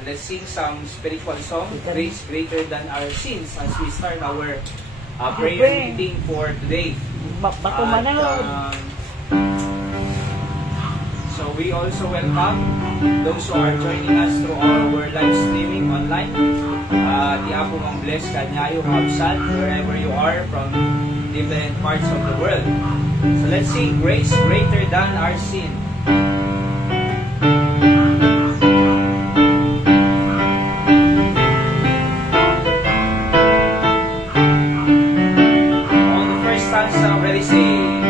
let's sing some spiritual song, Grace Greater Than Our Sins, as we start our prayer meeting for today. Bato manahod. So we also welcome those who are joining us through our live streaming online. Di ako mang bless kanyayo habsat wherever you are from different parts of the world. So let's sing Grace Greater Than Our Sin. On the first stanza, ready, sing.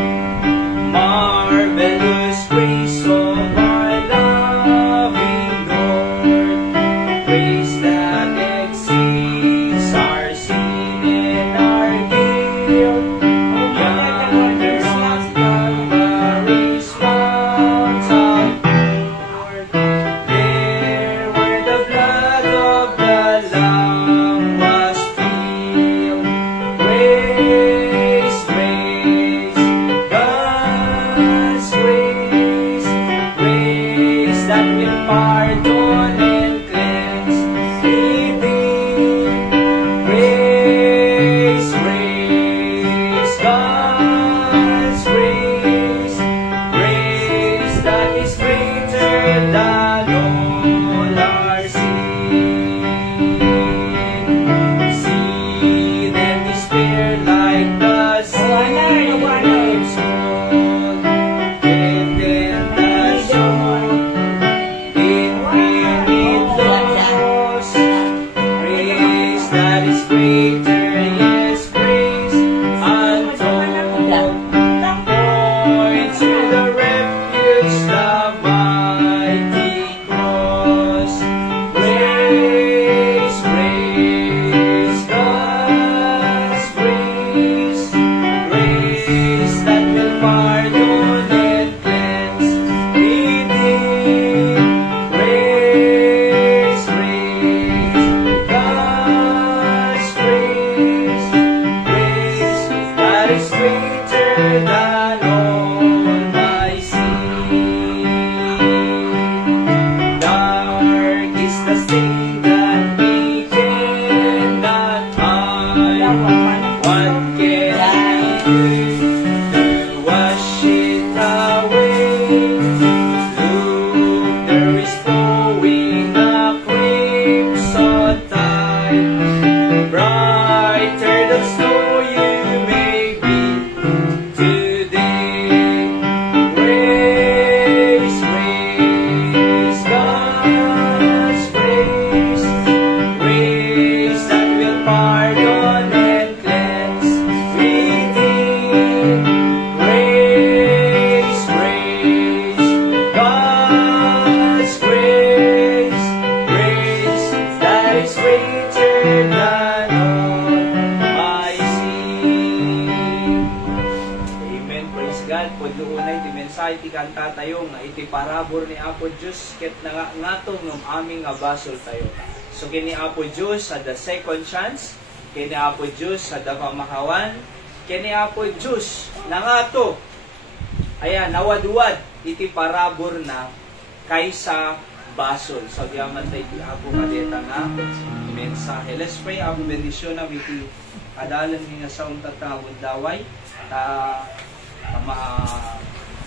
Marvelous grace of our loving Lord, grace that exceeds our sin and our guilt. Yonder on Calvary's mount of Lord, there where the blood of the Lamb was spilled. Grace, grace, God's grace, grace that will pardon and cleanse, redeem. Grace, grace, God's grace, grace that is greater than all our sin. Sin and despair like the same waves fall, and then the shore, infinite loss. Grace that is greater, yes, grace untold. Point to the refuge, the mighty cross. Grace, grace, God's grace, grace that will pardon and cleanse, redeem. Grace, grace, God's grace, grace that is greater than all my sin. Dark is the stain that we cannot hide. What can we do to wash it away? Look, there is flowing a crimson tide, brighter than snow you may be today. Grace, grace, God's grace, grace that will pardon and cleanse, redeem. Grace, grace, God's grace, grace that is greater than all my sin. Amen. Praise God. Pwede unay di mensahe ti kanta tayo nga iti parabor ni Apo Diyos ket nangatong ng aming abasol tayo. So kini Apo Diyos sa the second chance, kini Apo Diyos sa the pamakawan, kini Apo Diyos nangato. Ayan, nawadwad iti parabor na kaysa basol. So diyaman tayo iti Apo kadeta nga mensahe. Let's pray. Apo bendisyon na iti adalan nga sa untatawad daway.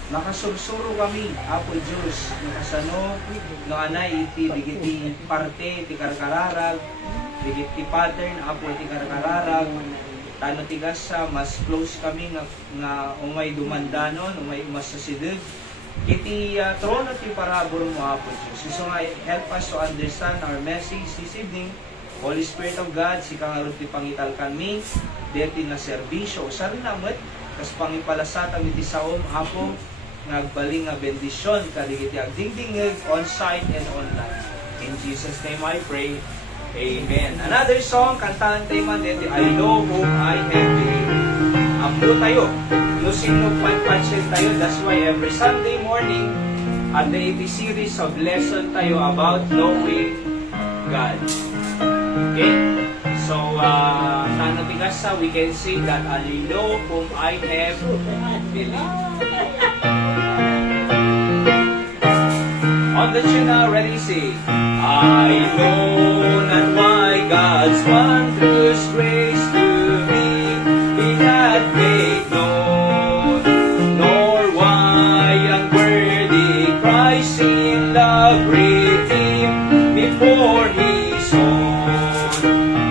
Nakasursuro kami, Apo Diyos, nakasano, no anay iti digiti parte, iti karkararag, digiti pattern, Apo iti karkararag, tano tigasa, mas close kami nga umay dumandanon, umay umasasideg, iti trono ti parabor mo, Apo Diyos. So nga, help us to understand our message this evening. Holy Spirit of God, si kangarot ti pangital kami, deti na serbisyo, sarinamat, kas pangipalasatan iti saom, Apo, ngagbaling nga bendisyon kaligiti agdingdingeg on-site and online. In Jesus' name I pray. Amen. Another song, kantahan tayo man dito, I know whom I have believed. Amdo tayo. Lusing no panpansin tayo. That's why every Sunday morning, at the AP series of lesson tayo about knowing God. Okay? So, tano tigasa, we can say that I know whom I have believed. On the tune now, ready, sing. I know not why God's wondrous grace to me He hath made known, nor why unworthy Christ in love redeemed before His own.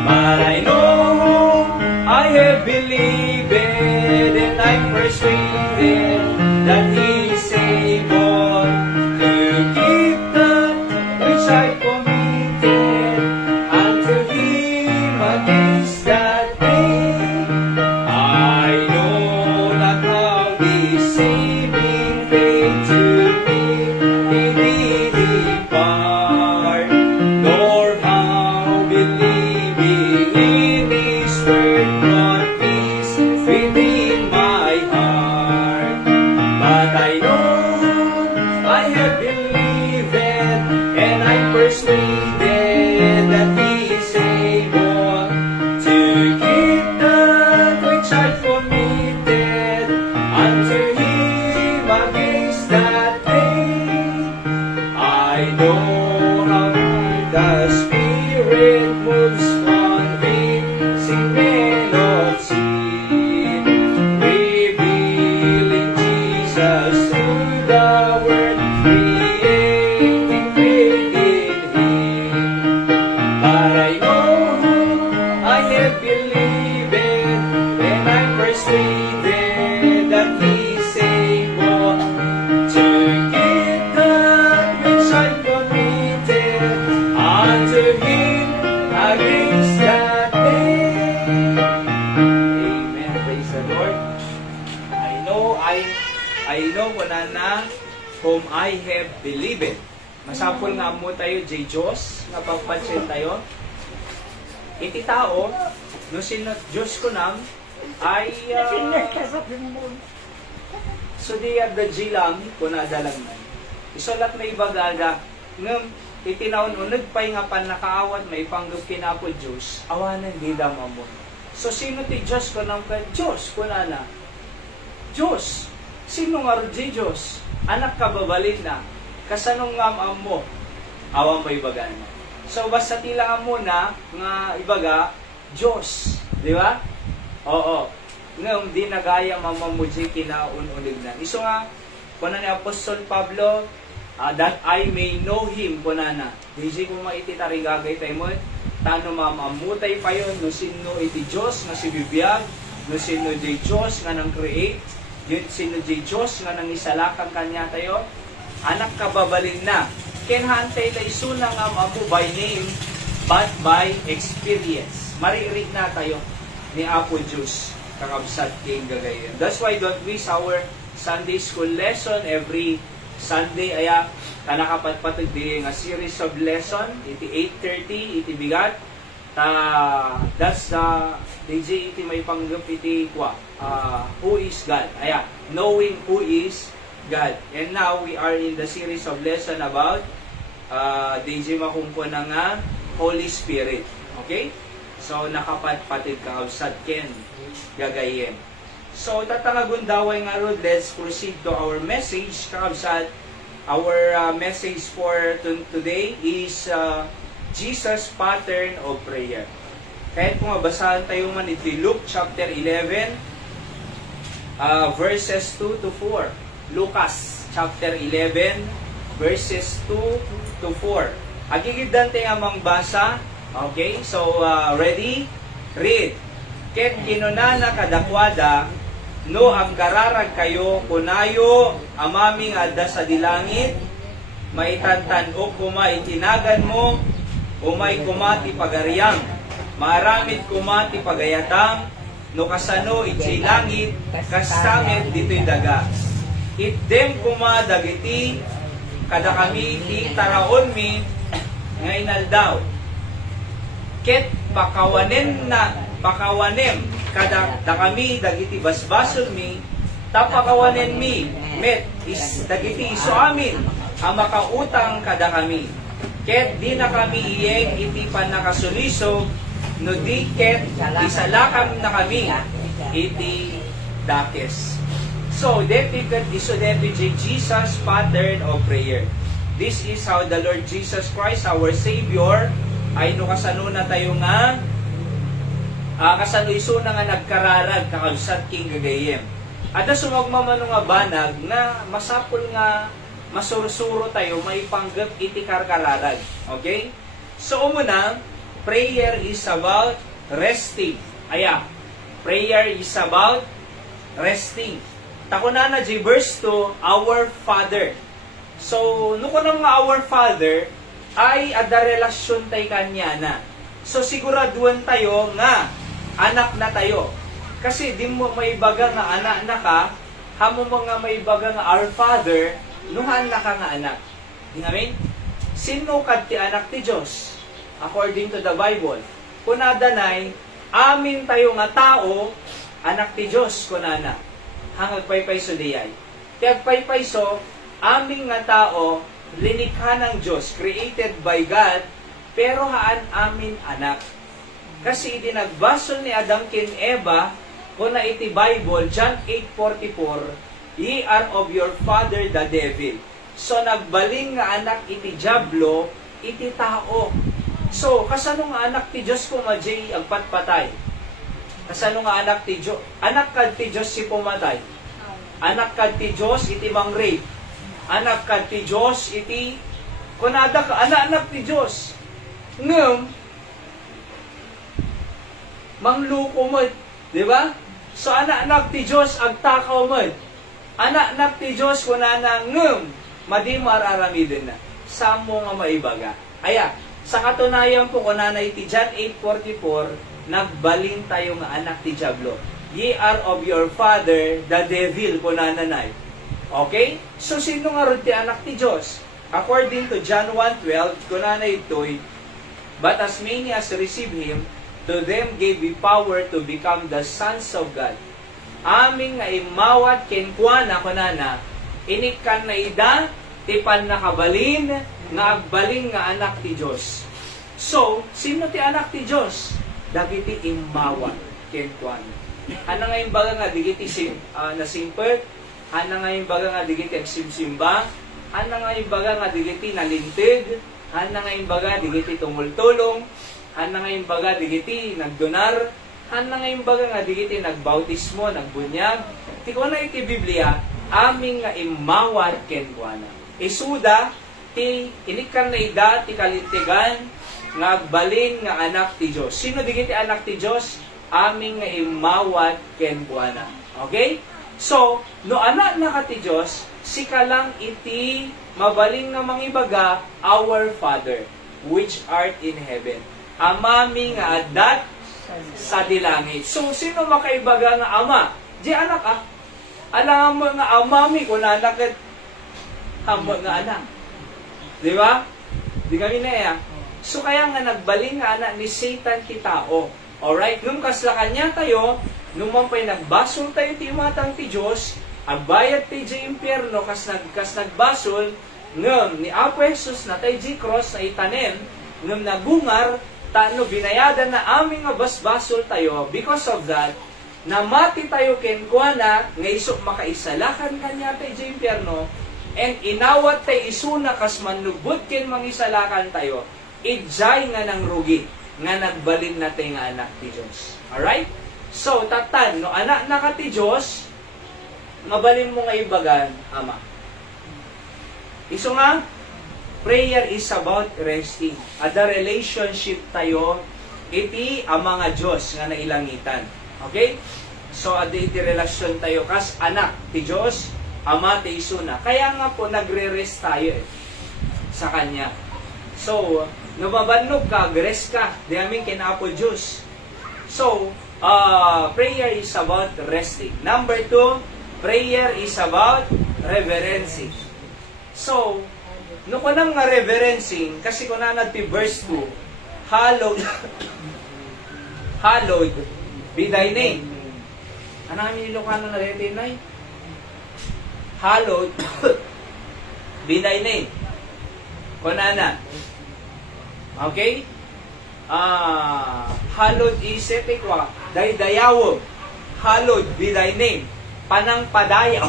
But I know I have believed and I'm persuaded that He is able to keep that which I committed unto Him against that day. I know not how this saving faith to me He did impart, nor how believing in His word brought peace within my heart. But I know I have believed and I'm persuaded that He is able to keep that which I committed unto Him against that day. I know how the Spirit moves convincing men of sin, revealing Jesus through the Word, creating faith in Him. But I know I have believed and I'm persuaded that He is able to keep that which I committed unto Him against that day. Amen. Praise the Lord. I know wala na whom I have believed. Masapol nga mo tayo, J. Diyos, nga pagpansin tayo. Iti tao, no sinot Diyos ko nam, ay so di the G lang, kunadalang man. Isulat na ibagaga, ngam itinaon unod pa'y nga pan nakaawat, may panggap kinapol Diyos, awanan di dama mo. So sino ti Diyos ko nam ka? Diyos, kunana. Diyos. Sino nga ro Diyos? Anak ka babalin na. Kasanong ngam mo? Awang pa ibaga na. So basta tila mo na nga ibaga, Diyos. Di ba? Oo. Ngayon, di nagaya mamamuji kinaunulig na. Iso nga, kuna ni Apostol Pablo, that I may know Him, kuna na. Di ko maititarigagay tayo mo, tano mamamutay pa yun, no sino iti Diyos, nga si bibiyag, no sino di Diyos, nga nang create, yun sino di Diyos, nga nang isalakang kanya tayo, anak kababalin na. Kenhantay tayo suna nga amu by name, but by experience. Maririg na tayo ni Apo Diyos, kakabsat king gagayon. That's why don't miss our Sunday school lesson every Sunday. Aya, kanakapatpatag di nga series of lesson, iti 8:30, iti bigat. That's the DJ iti may panggap iti kwa. Who is God? Aya, knowing who is God. And now we are in the series of lesson about DJ makumpo na nga Holy Spirit. Okay? So nakapatpatid ka sa ken gagayen. So tatangagundaway nga rod, let's proceed to our message. Kakabsat, our message for today is Jesus pattern of prayer. Kahit kung mabasahan tayo man ito, Luke chapter 11, verses 2 to 4. Lucas chapter 11, verses 2 to 4. Agigiddan tayo amang basa. Okay, so ready? Read. Ket kinunana kadakwada, no agkararag kayo kunayo amaming adda sa dilangit, maitantan o kuma itinagan mo, umay kumati pagaryang, maramit kumati pagayatang, no kasano iti langit, kastamet dito'y daga. Itdem kuma dagiti, kada kami ti taraon mi, ngayon aldaw. Ket pakawanem kada kami dagiti basbasol mi, tapakawanen mi, met is dagiti iso amin, ang makautang kada kami. Ket di na kami iyeng iti panakasuliso, no di ket isalakam na kami iti dakes. So, depicted iso Jesus pattern of prayer. This is how the Lord Jesus Christ, our Savior, ay no kasano na tayo nga kasano iso na nga nagkararag kakabsat king gagayem. At sumagmamano nga banag na masapol nga masurusuro tayo may panggap iti karkararag. Okay? So umuna, prayer is about resting. Aya, prayer is about resting. Takuna na di verse 2, our Father. So, nuko na nga our Father, ay ada relasyon tay kanya na. So, siguraduhan tayo nga, anak na tayo. Kasi di mo may baga nga anak na ka, hamo mo nga may baga nga our Father, nuhan na ka nga anak. Amen? Sino kad ti anak ti Diyos? According to the Bible. Kunadanay, amin tayo nga tao, anak ti Diyos, kunana. Hangag paypayso diyay. Kaya paypayso, aming nga tao, linikha ng Diyos, created by God, pero haan amin anak. Kasi idinagbasol ni Adam ken Eva, kung na iti Bible, John 8:44, ye are of your father the devil. So nagbaling nga anak iti diablo, iti tao. So, kasano nga anak ti Diyos kung majay agpatpatay? Kasano nga anak ti Diyos? Anak kad ti Diyos si pumatay. Anak kad ti Diyos iti mang-rape. Anak kad ti Diyos iti kunada ka, anak ti Diyos. Ngem, mangluko mo, di ba? So, anak ti Diyos agtakaw mo. Anak ti Diyos kunana ngem, madi mararamidin na. Samo nga maibaga. Aya, sa katunayan po kunana iti John 8:44, nagbalin tayo nga anak ti diablo. Ye are of your father, the devil, kunananay. Okay? So, sino nga rin ti anak ti Diyos? According to John 1:12, kunanay ito'y, but as many as receive Him, to them gave He power to become the sons of God. Aming nga imawat kenkwana kunana, inikan na ida, tipan na kabalin, nga agbalin nga anak ti Diyos. So, sino ti anak ti Diyos? Dagiti imawat kenkwana. Ano nga yung baga nga digiti nasimpert? Ano nga yung baga nga digiti agsimsimba? Ano nga yung baga nga digiti nalintig? Ano nga yung baga digiti tumultulong? Ano nga yung baga digiti nagdonar? Ano nga yung baga nga digiti nagbautismo, nagbunyag? Tiko na iti Biblia, aming nga imawat kenkwana. Isuda, ti inikan na ida, ti kalintigan, nga agbalin nga anak ti Diyos. Sino digiti anak ti Diyos? Aming nga imawat kenkwana. Okay? So, no anak na ka ti Diyos, sika lang iti mabaling nga mangibaga, our Father, which art in heaven. Amami nga adat sa dilangit. So, sino makaibaga nga ama? Di anak ah. Alam mo nga amami kung anak at hambag nga anak. Di ba? Di kami na ya. So, kaya nga nagbaling nga anak ni Satan ti tao. Alright? Nung kasla kanya tayo, nung mampay nagbasol tayo ti matang ti Diyos, agbayad ti di impyerno kas nagbasol, ngem ni Apo Jesus na tayo di cross na itanem, ngem nagungar, tano binayadan na aming nga basbasol tayo. Because of that, namati tayo kenkwana, nga isok makaisalakan kanya tayo di impyerno, and inawat tayo isuna kas manlubot ken mangisalakan tayo, ijay nga ng rugi, nga nagbalin na tayo nga anak ti Diyos. Alright? So, tatan, no anak na ka ti Diyos, mabalin mo nga ibagan, ama. Iso nga, prayer is about resting. At the relationship tayo, iti ang mga Diyos nga nailangitan. Okay? So, ada iti relasyon tayo kas anak ti Diyos, ama ti isuna. Kaya nga po, nagre-rest tayo sa Kanya. So, nababanog ka, rest ka, di amin kinapo Diyos. So, prayer is about resting. Number 2, prayer is about reverencing. So, no ko nang nga reverencing, kasi ko na ti verse 2, hallowed, hallowed be thy name. Ano kami Ilocano na rin tinay? Hallowed be thy name. Kunana. Okay? Hallowed isetikwa, daydayawo, hallowed be thy name, panang padayaw,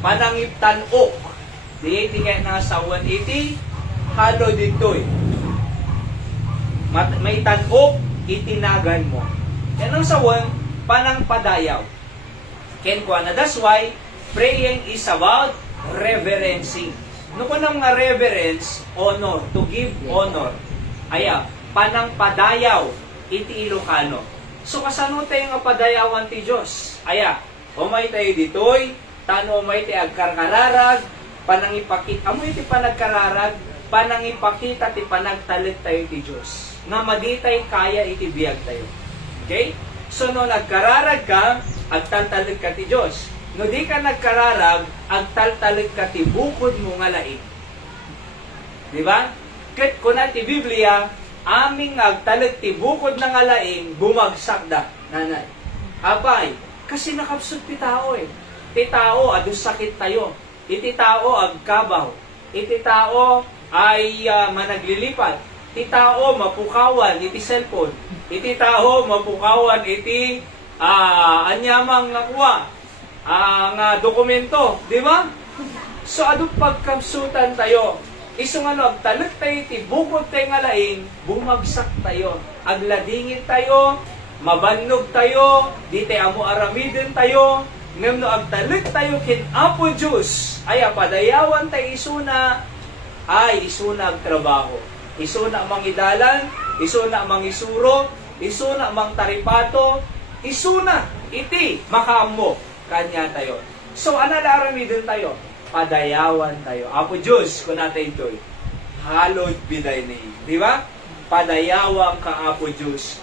panangiptanok, Di iti kaya na sawan iti halo ditoy. May tanok itinagan mo. Yan ang sawan panang padayaw. Ken kwa na that's why praying is about reverencing. No ko nang nga reverence, honor, to give honor. Aya, panang padayaw iti Ilocano. So kasano tayo nga padayawan ti Diyos? Aya, umay tayo ditoy, tano umay tayo agkarkararag, panang ipakita, amo iti panagkararag, panang ipakita ti panagtalit tayo ti Diyos. Nga maditay kaya iti biyag tayo. Okay? So no nagkararag ka, agtaltalit ka ti Diyos. No di ka nagkararag, agtaltalit ka ti bukod mo nga laing. Di ba? Ket kuna ti Biblia, aming agtalit ti bukod na nga laing, bumagsak da, nanay. Apay, kasi nakapsut ti tao eh. Ti tao, adu sakit tayo. Iti tao, agkabaw. Iti tao, ay managlilipat. Iti tao, mapukawan, iti cellphone. Iti tao, mapukawan, iti anyamang nakuha, nga dokumento. Di ba? So, adu pagkapsutan tayo. Isong agtalit tayo, iti bukod tayo nga laing, bumagsak tayo. Agladingit tayo, mabannog tayo, di tayo amo aramidin tayo, ngam no agtalit tayo kin Apo Diyos, ay padayawan tayo isuna, ay isuna agtrabaho. Isuna mangidalan, isuna mangisuro, isuna mang taripato, isuna iti makaammo kanya tayo. So aramidin tayo, padayawan tayo. Apo Diyos, kung natin ito'y, hallowed be thy name. Di ba? Padayawan ka, Apo Diyos.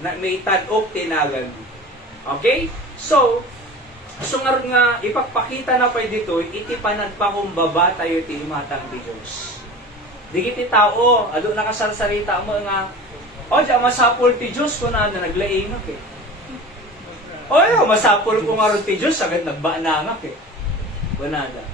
May tanok tinagan mo. Okay? So nga, ipagpakita na pa dito, iti panagpakumbaba tayo ti imatang di Diyos. Di kiti tao, ado nakasarsarita mo nga, diya masapol ti Diyos kung na naglaingak eh. Masapol ko nga ron ti Diyos, agad nagbaanangak eh. Bunada.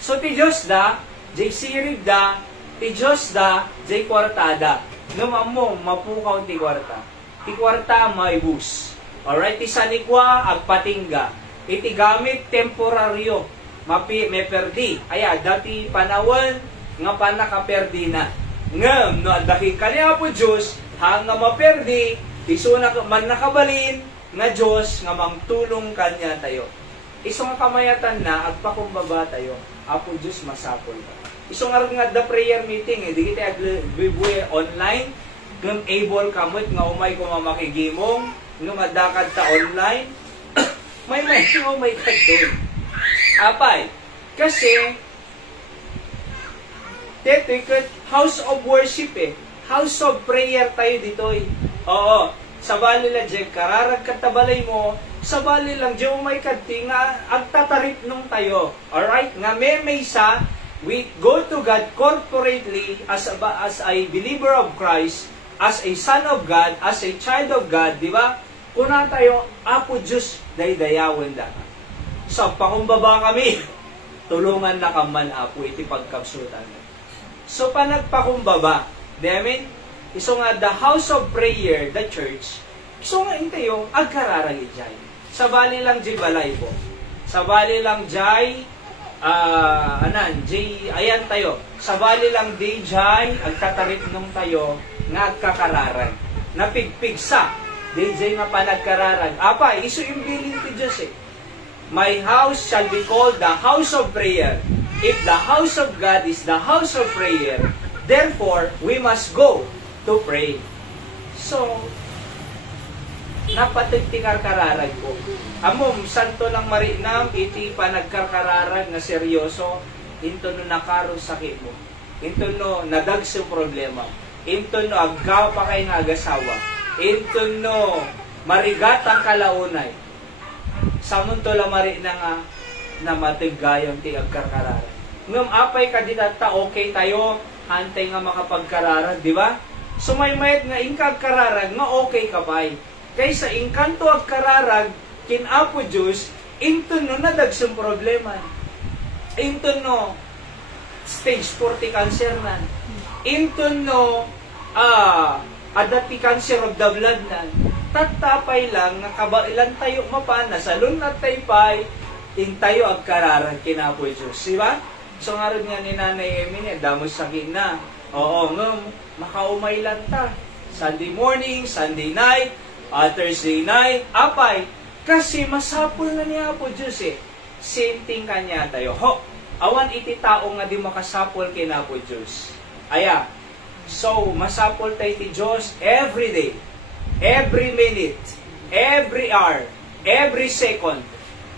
So, ti Diyos da, jay sirib da, ti Diyos da, jay kwartada. Ngam mo, mapukaw ti kwarta. Ti kwarta, may bus. Alright, ti sanikwa, agpatingga. Iti gamit, temporaryo. May perdi. Aya, dati panawan, nga panakaperdi na. Ngam, no, daki kanya po Diyos, hanga maperdi, isuna man nakabalin, nga Diyos, nga mangtulong kanya tayo. Iso nga kamayatan na, agpakumbaba tayo. Apo Diyos, masapol ka. Iso nga the prayer meeting, di kita agbibuye online, ngam able kamot, nga umay ko mamakigimong, nga madakad ta online, may kadto. Apay, kasi, tetikot, house of worship eh. House of prayer tayo dito eh. Oo, sa bali lang dyan, kararag katabalay mo, sa bali lang dyan, may kadti nga, agtatarip nung tayo. Alright? Nga may sa, we go to God corporately as a believer of Christ, as a son of God, as a child of God, di ba? Kuna tayo, Apo Diyos, daydayawan da. So, pakumbaba kami, tulungan na kaman, Apo, iti pagkapsutan. So, panagpakumbaba, di amin? Iso nga, the house of prayer, the church, iso nga yung agkararagi jay. Sa bali lang jay balay po. Sa bali lang jay, ayan tayo. Sa bali lang di jay, agtatarip nung tayo, nga agkakararag. Napigpigsa, di jay nga panagkararag. Apa, iso yung bilin ti Diyos eh. My house shall be called the house of prayer. If the house of God is the house of prayer, therefore, we must go to pray. So, napatagtingar-kararag ko. Amom, santo lang marinam, iti panagkarkararag na seryoso, into no nakaro sakit mo. Into no nadagso problema. Into no aggaw pa kay nga agasawa. Into no marigat ang kalaunay. Samunto lang marin na nga na matigayang ti agkarkararag. Ngam apay ka ditata okay tayo, hantay nga makapagkararag, di ba? So may mayat nga ingkag kararag nga okay ka pa'y. Kaysa ingkanto ag kararag kin Apo Diyos, into no nadagsong problema. Into no stage 40 cancer na. Into no adati cancer of the blood na. Tatapay lang nga kabailan tayo mapana sa lunat tayo pa'y ing tayo ag kararag kin Apo Diyos. Di ba? So nga rin nga ni Nanay Emine, damos sakin na. Oo, ngam, makaumay lang ta. Sunday morning, Sunday night, Thursday night, apay. Kasi masapol na niya po Diyos eh. Same thing kanya tayo. Ho, awan iti tao nga di makasapol kay na po Diyos. Aya, so masapol tayo ti Diyos every day, every minute, every hour, every second.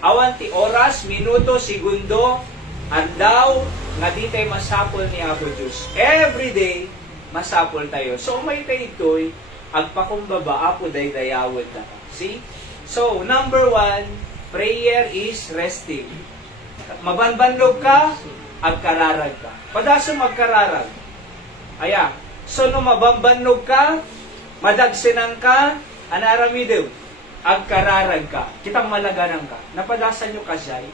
Awan ti oras, minuto, segundo, adlaw, nga di tayo masapol ni Apo Diyos. Every day, masapol tayo. So, may kayo ito'y, agpakumbaba, Apo day dayawad na. See? So, number 1, prayer is resting. Mabanbanlog ka, agkararag ka. Padasong magkararag. Aya. So, no mabambanlog ka, madagsinan ka, anaramidew, agkararag ka. Kitang malaganan ka. Napadasan nyo kasyay.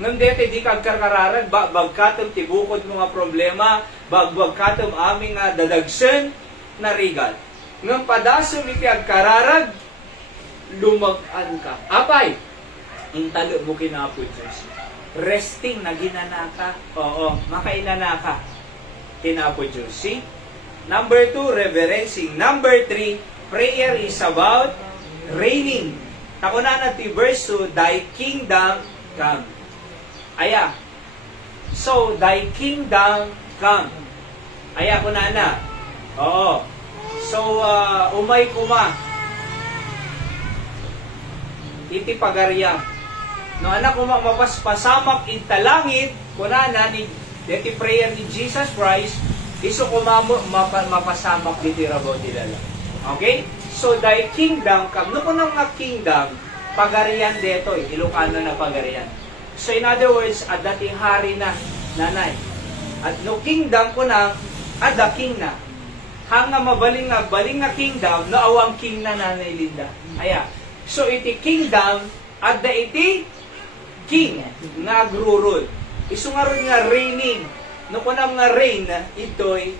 Ngam dete di ka agkararag, bagkatom tibukod mga problema, bagkatom aming dadagsen na rigal. Ngam padasom iti agkararag, lumag-an ka. Apay, intalo mo kinapod Diyos. Resting na ginanaka. Oo, makainanaka. Kinapod Diyos. See? Number 2, reverencing. Number 3, prayer is about reigning. Tako na ti verse 2, thy kingdom come. Aya. So, thy kingdom come. Aya ko na. Oo. So, umay kuma. Iti pagarya. No anak ko mapaspasamak intalangit, kunana ni deti prayer ni Jesus Christ, iso ko mapasamak diti rabaw dilala. Okay? So, thy kingdom come. No kunang nga kingdom, pagarian deto, Ilocano na pagarian. So, in other words, at dating hari na, nanay. At no kingdom ko na, at the king na. Hanga mabaling nga kingdom, no awang king na nanay Linda. Aya. So, iti kingdom, at the iti king nga agrurul. Iso nga rin nga reigning. No kunang nga reign, ito'y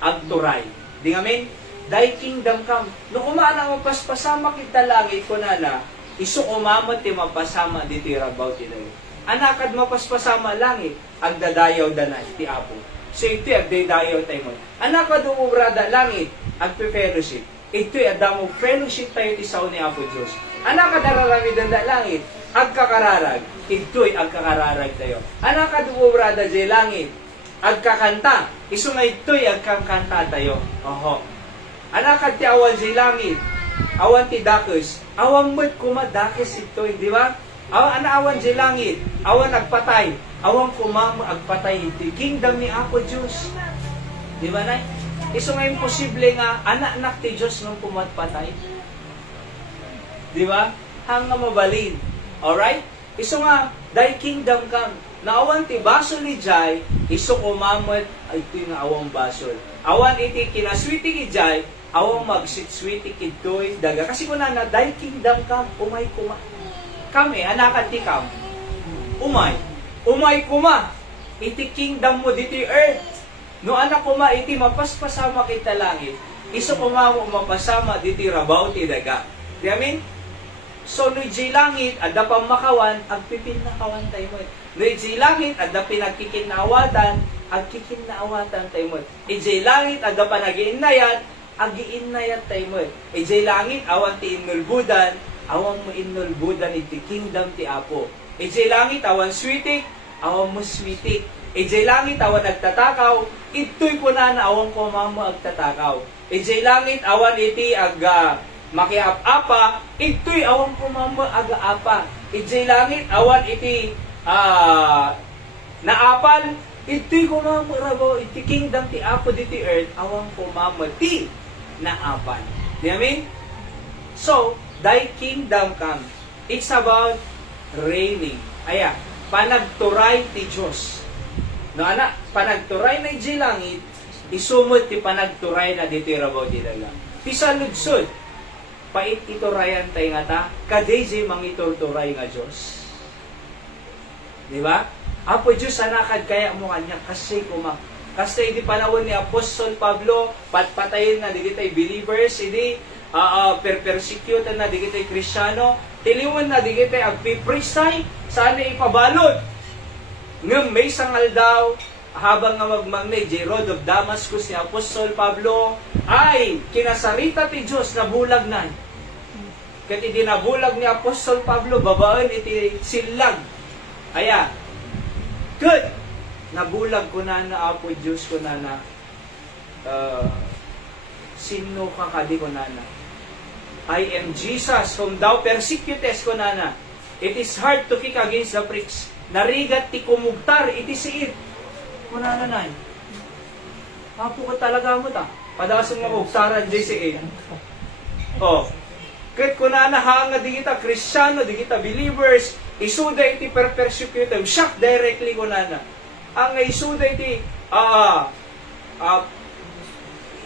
agturay. Di nga men? Thy kingdom come. No kumana mapaspasamak ita langit ko na, iso umamat ti mapasama dito rabaw ti dayo. Anakad mapaspasama langit, agdadayaw danay ti Apo. So ito agdadayaw tayo mo. Anakad umubrada langit, agpe-fellowship. Ito'y adamo fellowship tayo ti sao ni Apo Diyos. Anakad nararami danda langit, agkakararag. Ito'y agkakararag tayo. Anakad umubrada di langit, agkakanta. Iso nga ito'y agkakanta tayo. Oho. Anakad ti awan di langit, awan ti dakes, awan mo't kumadakes ito, di ba? Awan di langit, awan agpatay, awan kumama agpatay ito. Kingdom ni Apo Diyos. Di ba na? Iso nga imposible nga, anak ti Diyos nung pumatpatay. Di ba? Hanga mabalin. Alright? Iso nga, thy kingdom come. Naawan ti basol ni Jai, iso kumamot, ay ito nga awang basol. Awan iti kinaswiti ki Jai, awang magsitswiti kitoy daga. Kasi kung na, thy kingdom come, umay kuma. Kami, anakan ti kam. Umay. Umay kuma. Iti kingdom mo dito earth. No anak kuma, iti mapaspasama kita langit. Iso kuma mo mapasama dito rabaw ti daga. Di amin? So, no iti langit, adda pang makawan, agpipin na kawan tayo mo. No iti langit, adda pinagkikinawatan, agkikinawatan tayo mo. Iti langit, adda pa nagiinnayan, agiinnayat tayo mo. Iti langit, awan ti inulbudan, awan mo inulbudan iti kingdom ti Apo. Iti langit, awan switik, awan mo switik. Iti langit, awan nagtatakaw, ito'y kuna na awan ko mamo agtatakaw. Iti langit, awan iti makiap-apa, ito'y awan ko mamo aga-apa. Iti langit, awan iti naapal, ito'y kumamo rabaw, iti kingdom ti Apo diti earth, awan ko mamo ti naapal. Di amin? So, thy kingdom come. It's about reigning. Aya, panagturay ti Diyos. No, anak, panagturay na iti langit, isumot ti panagturay na dito rabaw di daga. Ti saludsod, pait iturayan tayo nga ta, kadayjay mangiturturay nga Diyos. Di ba? Apo Diyos, anakad kaya mo kanya, kasi kuma. Kasi di panahon ni Apostol Pablo, patpatayin na di kita'y believers, hindi persecuted na di kita'y Kristyano, tiliwan na di kita'y agpiprisay, saan na ipabalod. Ngam may sangal daw, habang nga magmagnay, J. Rod of Damascus ni Apostol Pablo, ay kinasarita ti Diyos na bulag na. Kat idinabulag ni Apostol Pablo, babaan iti silag. Aya, good! Nabulag ko na Apo Diyos ko na sino ka kadi ko na I am Jesus whom thou persecutest ko na. It is hard to kick against the pricks. Narigat ti kumugtar, iti siit. Kunana na. Apo ko talaga mo ta. Padasong mga ugtaran di siit. Oh. Kahit kunana hanga di kita Kristyano, di kita believers, isuda iti persecuted, shock directly kunana. Ang isuda iti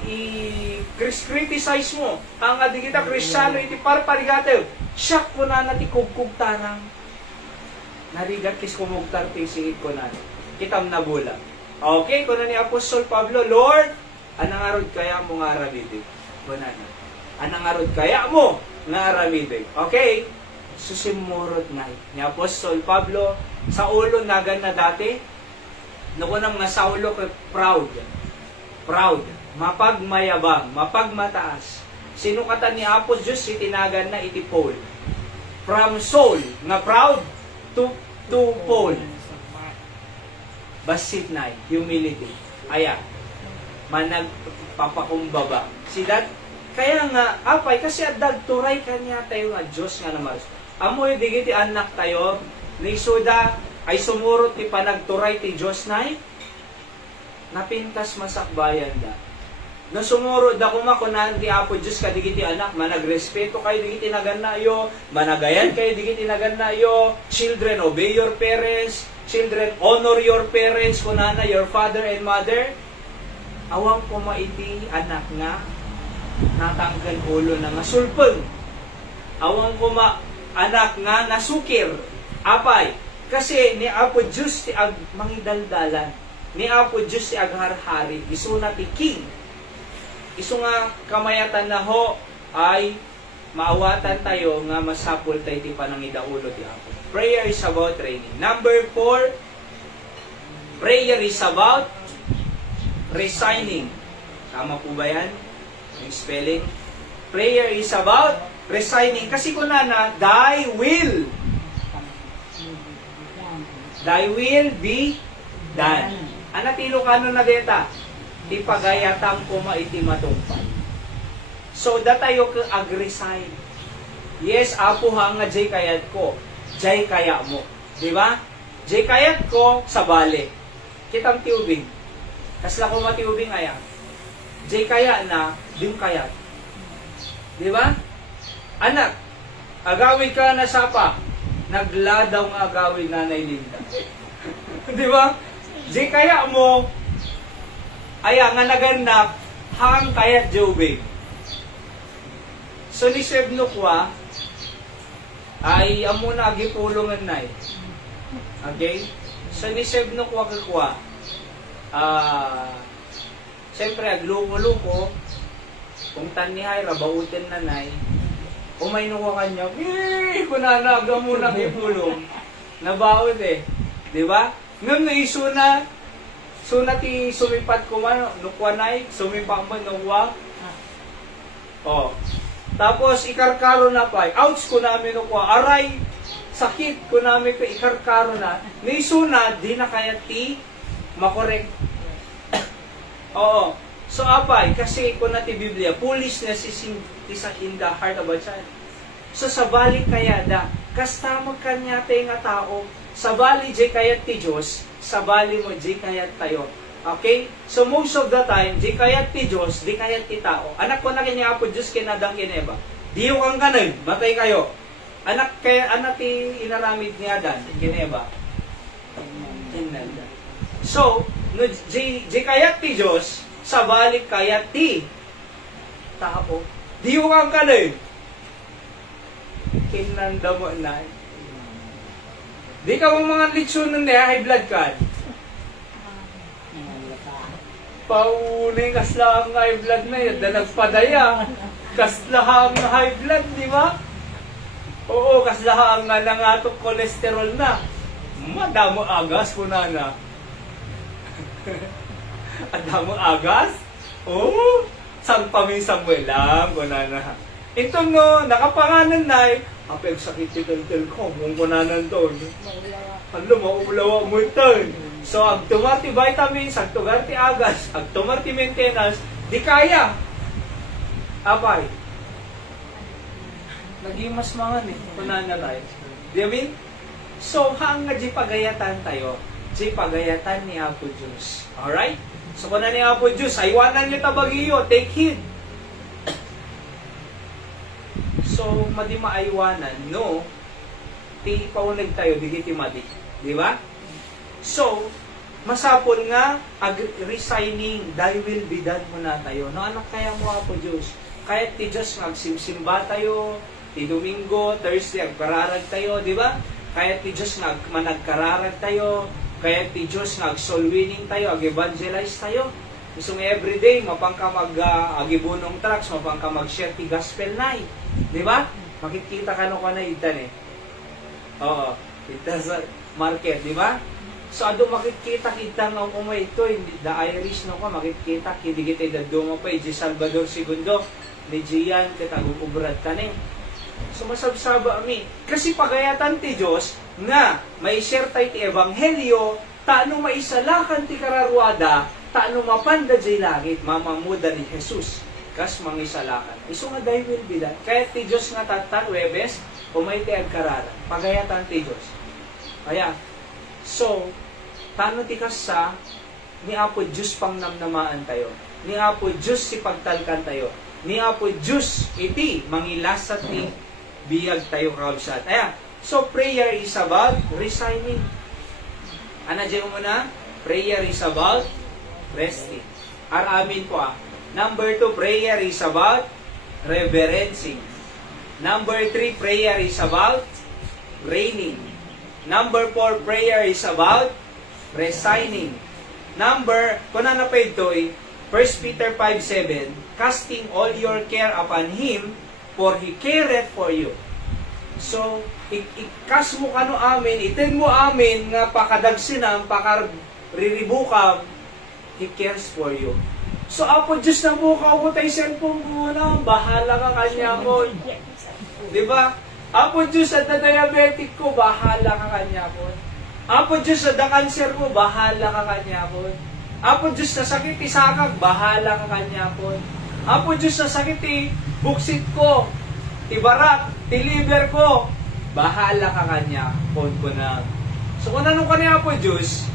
i-criticize mo. Ang di kita Kristyano iti parparigate, shock kunana ti kugkugtanang. Narigat kis kumugtar ti siit kunana. Kitam na bulag. Okay, kunan ni Apostol Pablo, Lord, anang arod kaya mo nga aramidig? Kunana. Anang arod kaya mo nga aramidig? Okay? Susimurot na. Ni Apostol Pablo, sa ulo nagan na dati, nakunang nasa ulo ko, proud. Proud. Mapagmayabang. Mapagmataas. Sinukatan ni Apos Diyos, itinagan na iti Paul. From soul, nga proud, to Paul. Basit na, humility. Aya, managpapakumbaba. Kaya nga, apay, kasi adag turay kanya tayo nga Diyos nga naman. Amoy digiti anak tayo, ni Suda, ay sumurot ti panagturay ti Diyos na napintas masakbayan da. No sumurot da kumakunan ti Apo Diyos ka digiti anak, managrespeto kayo digiti nagannayo, managayan kayo digiti nagannayo, children, obey your parents, children, honor your parents, kunana, your father and mother. Awang kumaiti anak nga, natanggal ulo na masulpeng. Awang anak nga nasukir. Apay, kasi ni Apo Diyos ti mangidaldalan. Ni Apo Diyos ti agharhari. Isu na ti king. Isu nga kamayatan na ho ay maawatan tayo nga masapul tayo ti panangidaulo ti Apo. Prayer is about training. Number 4, prayer is about resigning. Tama po ba yan? Yung spelling? Prayer is about resigning. Kasi kunana, thy will be done. Anatilo kano na deta? Di pagayatang kuma iti matungpay. So, datayo ka ag-resign. Yes, apo nga jay kayat ko. Jay kaya mo. Di ba? Jay kayat ko sa bale. Kitang tiubing. Kasla ko matiubing ayan. Jay kaya na, dim kayat. Di ba? Anak, agawin ka na sapa. Nagladaw nga agawin nanay Linda. Di ba? Jay kaya mo, aya nga naganap, hang kayat jubing. So, liseb no kwa, ay amo na agipulungan na eh. Okay? So, liseb no kwa kakwa, siyempre, agluko-luko, kung tanihay, rabautin na nay, umay no kwa kanya, kunanaga mo na ipulong, nabaot eh. Diba? Ngam na isuna, suna ti sumipat ko man, nukwanay, sumipak man nukwa. Oh. Tapos, ikarkaro na pa. Ouch ko namin nukwa. Aray, sakit ko namin ko ikarkaro na. Ni suna, di na kaya ti makorek. Oo. So, apay, kasi ko na ti Biblia, foolishness is in the heart of a child. So, sa balik kaya da, kastamag kanya tayo nga tao, sa bali di kayat ti Diyos, sa bali mo di kayat tayo. Okay? So most of the time, di kayat ti Diyos, di kayat ti tao. Anak ko na kanya po Diyos kinadang kineba. Diyo kang kanan, matay kayo. Anak ti inaramid ni Adan, kineba. So, no, di kayat ti Diyos, sa balik kayat ti tao. Diyo kang kanan. Kinanda mo na. Di ka mong mga litsunan na high blood ka. Pauning kasla ang high blood na yun. Nagpadaya. Kasla ang high blood, di ba? Oo, kasla ang nangangatok kolesterol na. Madamo agas ko na. Adamo agas? Oh, sang paming Samuel lang ko na. Ito no, nakapanganan na apeg sakit titel ko, kung kunanan to. Ano, maulawa mo ito. So, ag tumarti vitamins, ag tumarti agas, ag tumarti maintenance, di kaya. Apay. Nagimas mga ni, kunanan na. Di amin? So, hang nga di pagayatan tayo, di pagayatan ni Apo Diyos. Alright? So, kung na ni Apo Diyos, aywanan niyo tabagiyo, take heed. So, madi maaywanan, no? Ti paunag tayo, digiti madi. Di ba? So, masapol nga, resigning, thy will be done muna tayo. No, anak kaya mo Apo Diyos? Kahit ti Diyos, magsimsimba tayo, ti Domingo, Thursday, agkararag tayo, di ba? Kahit ti Diyos, managkararag tayo, kahit ti Diyos, soul winning tayo, ag-evangelize tayo. Gusto everyday, mapangka agibunong tracks, mapangka mag-share ti gospel na di ba? Makikita ka no ka na itan eh. Oo, ita sa market, di ba? So, ado makikita kita nga umay ito, the Irish no ka, makikita, kidigitay da duma pa, di Salvador II, ni Gian, kitagugubrat ka na So, masabsaba ami. Kasi pagayatan ti Diyos, nga, may share tayo ti Ebanghelyo, taano maisalakan ti kararwada, taano mapanda di langit, mamamuda ni Jesus. Kas mangisalakan. Iso nga thy will be done. Kaya ti Diyos nga tatan, Webes, umayti ag karara. Pagayatan ti Diyos. Kaya, so, tano ti kasa, ni Apo Diyos pang namnamaan tayo. Ni Apo Diyos si pagtalkan tayo. Ni Apo Diyos iti mangilasat ni biyag tayo kausat. Ayan. So, prayer is about resigning. Ano dyan mo na? Prayer is about resting. Amin po Number 2, prayer is about reverencing. Number 3, prayer is about reigning. Number 4, prayer is about resigning. Kung na pa ito 1 Peter 5:7, casting all your care upon Him, for He careth for you. So, ikas mo kano amin, itin mo amin, nga pakadagsinam, pakariribukam, He cares for you. So, Apo Diyos na bukaw ko tayo cellphone mo na, bahala ka kanya mo. Diba? Apo Diyos at na diabetic ko, bahala ka kanya po. Apo Diyos at na cancer mo, bahala ka kanya po. Apo Diyos na sakit isakag, bahala ka kanya po. Apo Diyos na sakit buksit ko, tibarak, liver ko, bahala ka kanya po na. So kung anong kanya Apo Diyos,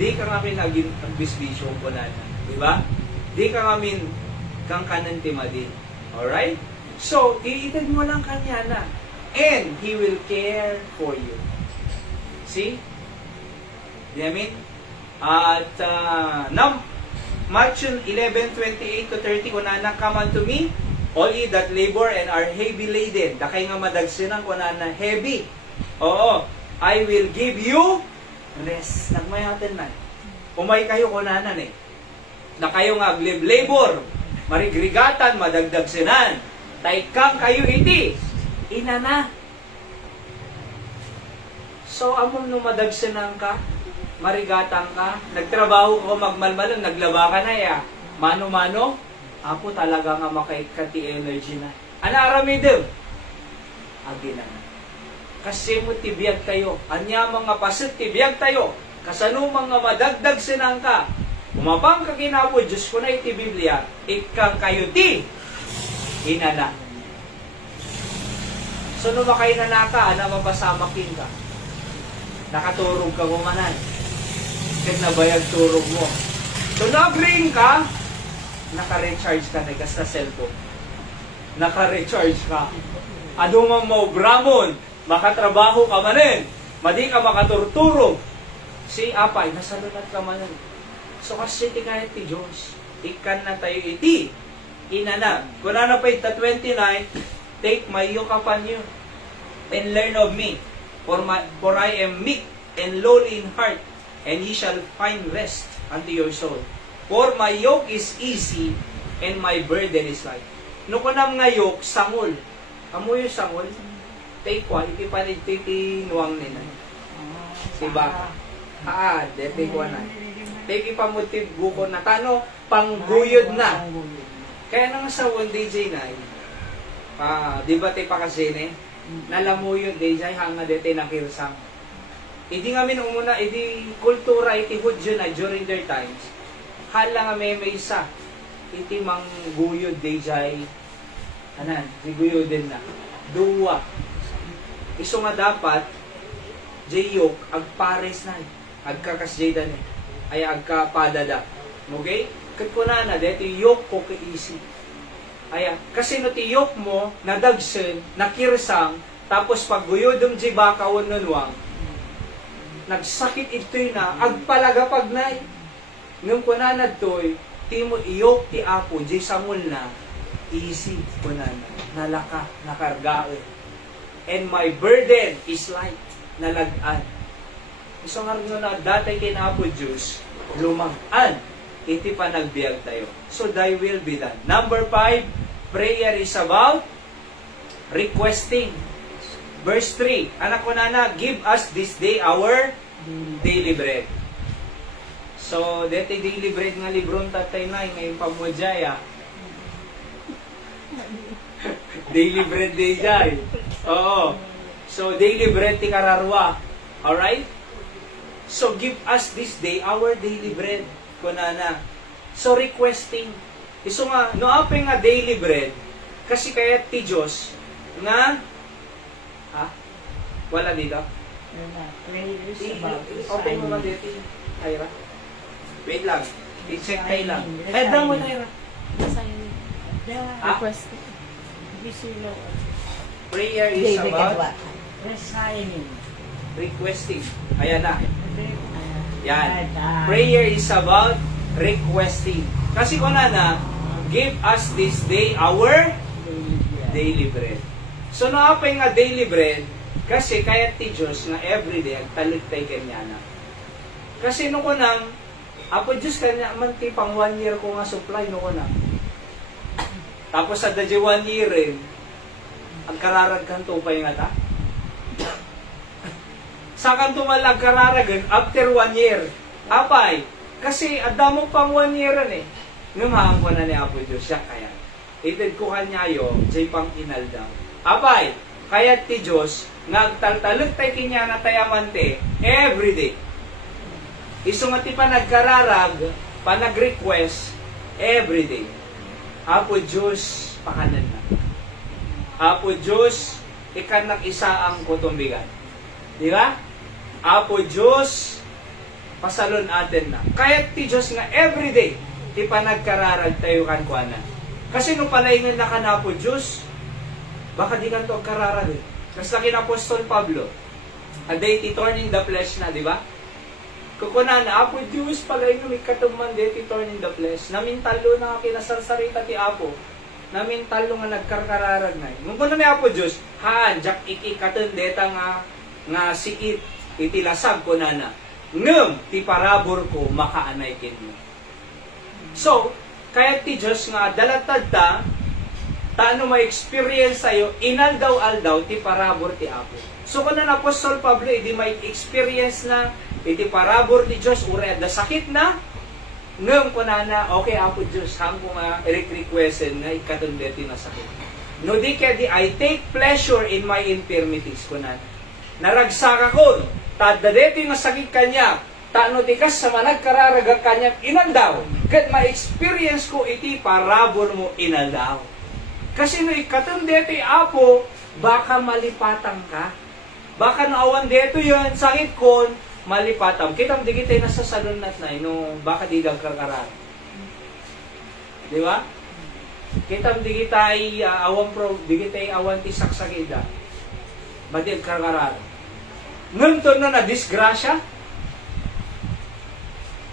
di ka kami naging bisbisyo po na. Diba? Di ka kami kang kanan timadi. Alright? So, iitad mo lang kanya na. And He will care for you. See? You know what I mean? At Matthew 11:28 to 30, kunana, come unto me, all ye that labor and are heavy laden. Dakay nga madagsinan, kunana, heavy. Oo. I will give you rest. Nagmayatin na. Umay kayo, kunana eh. Na kayo nga labor, marigrigatan, madagdagsinan. Taikang kayo iti. Ina na. So, among numadagsinan ka, marigatang ka, nagtrabaho ko magmalmalon, naglaba ka na ya. Mano-mano, apo talaga nga makaikati energy na. Ana aramidem? Agi na. Kasi mo tibiyag tayo. Anya mga pasit tibiyag tayo. Kasano mga madagdag sinang ka. Umabang ka ginapo, Diyos ko na iti Biblia, ikang kayo ti, inana. So, nung makainana ka, ana mapasamakin ka. Nakaturog ka gumanan. Kaya nabayag turog mo. So, nag-ring ka, naka-recharge ka na sa cellphone. Naka-recharge ka. Ano mang maubramon, makatrabaho ka manin, madi ka makaturturog. Si apay, nasalunat ka manin. So, kasi ti kahit ti Diyos, ikan na tayo iti, inana. Kung na pa ita 29, take my yoke upon you, and learn of me, for I am meek and lowly in heart, and ye shall find rest unto your soul. For my yoke is easy, and my burden is light. No kunam nga yoke, sangol. Amo yung sangol, take one, iti panigtiti nuwang nina. Diba? Dete ko na. Take ipamutib buko na tano, pangguyod na. Kaya nang sa one DJ na, di ba te pa kasi ne? Nalamuyod DJ hanga dete na kirsang. Hindi nga umuna, hindi kultura, iti hudyo na during their times. Hala nga may isa. Iti mangguyod DJ. Anan, di guyodin na. Duwa. Iso nga dapat, jayok, agpares na. Agkakasjayda ni. Ay agkapadada. Okay? Katkunan na, dito yok ko kaisi. Ay, kasi no ti yok mo, nadagsen, nakirsang, tapos pagguyodong jiba kawununwang, nagsakit ito'y na, agpalagapag na. Ngum kunanad to'y, ti mo iyok ti apo, jay samul na, easy kunana, nalaka, nakargaan. And my burden is light, nalagaan. Isang nga na dati kinapo Diyos, lumagaan. Iti pa nagbiag tayo. So, thy will be done. Number 5, prayer is about requesting. Verse 3, anak ko na, give us this day our daily bread. So, dito daily bread nga libron tatay na, ngayon pamudjaya. Daily bread day jay. Oo. So, daily bread ti kararwa. Alright? So, give us this day our daily bread. Kunana. So, requesting. Iso nga, no apeng nga daily bread, kasi kaya ti Diyos, nga, wala dito? Open mo man dito, Ira. Wait lang. I-check tayo lang. Dang mo na, Ira. Request. Prayer is about Resigning. requesting. Ayan na. Yan. Prayer is about requesting. Kasi kung na, give us this day our daily bread. So, naapay nga daily bread, kasi kaya ti Diyos nga everyday, agtalit-tay kanya na. Kasi nung ko nang, apo Diyos kanya, man ti pang 1 year ko nga supply, nung ko nang. Tapos sa dadya 1 year rin, ang kararagkan to pa yung ata. Sa kan tumalag kararagan after 1 year. Apay, kasi adamo pang 1 year rin eh. Ngumahang ko na ni Apo Diyos siya kaya. Itid ko kanyayo, jay pang inaldaw. Apay, kaya ti Diyos, nagtaltalog tay kinya na tayamante everyday. Iso nga ti pa nagkararag, pa nag-request everyday. Apo Diyos, pakanan na. Apo Diyos, ikan isa ang kutumbigan. Di ba? Apo Diyos, pasalon atin na. Kaya ti Diyos nga everyday, ti panagkararag tayo kan kuana. Kasi nung palaingan na ka na Apo Diyos, baka di kan to kararag eh. Kasi laki na Apostol Pablo, a day ti torn in the flesh na, di ba? Kukunan na, Apo Diyos, palaingan may katuman day ti torn in the flesh. Namintalo na kinasarsarita ti Apo. Namintalo nga nagkarkararag na. Nung kunan ni Apo Diyos, jak ikikatun deta nga sikit, itilasag ko na ngem ti parabor ko makaanay kinyo. So, kaya ti Diyos nga dalatad ta, taano ma-experience sa'yo, inaldaw-aldaw ti parabor ti Apo. So, kung na Apostol Pablo, hindi may experience na, iti parabor ti Diyos, ure da sakit na, ngem ko na, okay Apo Diyos, hang ko nga requestin na ikatundeti na sakit. No di kaya di, I take pleasure in my infirmities ko na. Naragsak ako, tadadeti nga sakit kanya, taano tikas sa managkararaga kanya, inaldaw. Kat ma-experience ko iti parabor mo inaldaw. Kasi no ikatundeti Apo, baka malipatang ka. Baka naawan dito yun, sakit kon, malipatang. Kitang di kita nasa salon nat na, no, baka di dagkakarar. Di ba? Kitang di kita di kita awan ti saksakida. Ba't dagkakarar? Ngunto na disgrasya,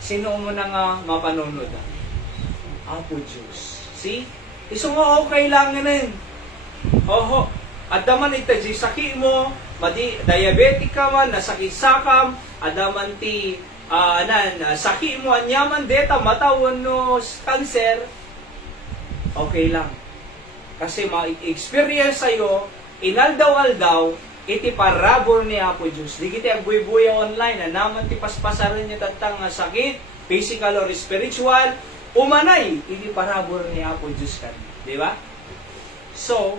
sino mo na nga mapanunod? Apo Diyos. See? Iso mo okay lang ngayon. Oho. Adaman ita di sakit mo, diabetic ka man, nasakit sakam, adaman ti sakit mo, anyaman deta, matawan no cancer, okay lang. Kasi ma-experience sa'yo, inaldaw-aldaw, iti parabor ni Apo Diyos. Di kiti agbuy-buya online, na naman ti paspasaran niya tatang nga sakit, physical or spiritual, umanay, iti parabor ni Apo Diyos kan. Di ba? So,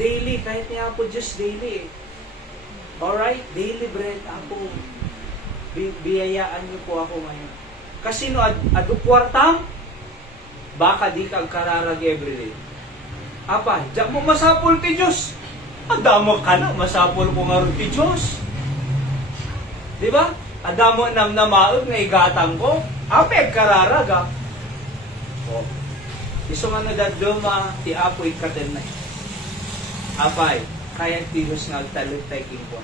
daily, kahit ni Apo Diyos, daily. Alright? Daily bread, Apo. Biyayaan niyo po ako ngayon. Kasi no, adupwartang, baka di kag kararag everyday. Apa, diyan mo masapol ti Diyos. Adamo ka na, masapol ko nga rin ti Diyos. Di ba? Adamo nam na maog na igatang ko. Apeg kararaga. O. Iso nga na daduma, ti Apo ikaten na. Apay, kaya ti Diyos nga agtalog tayo ko.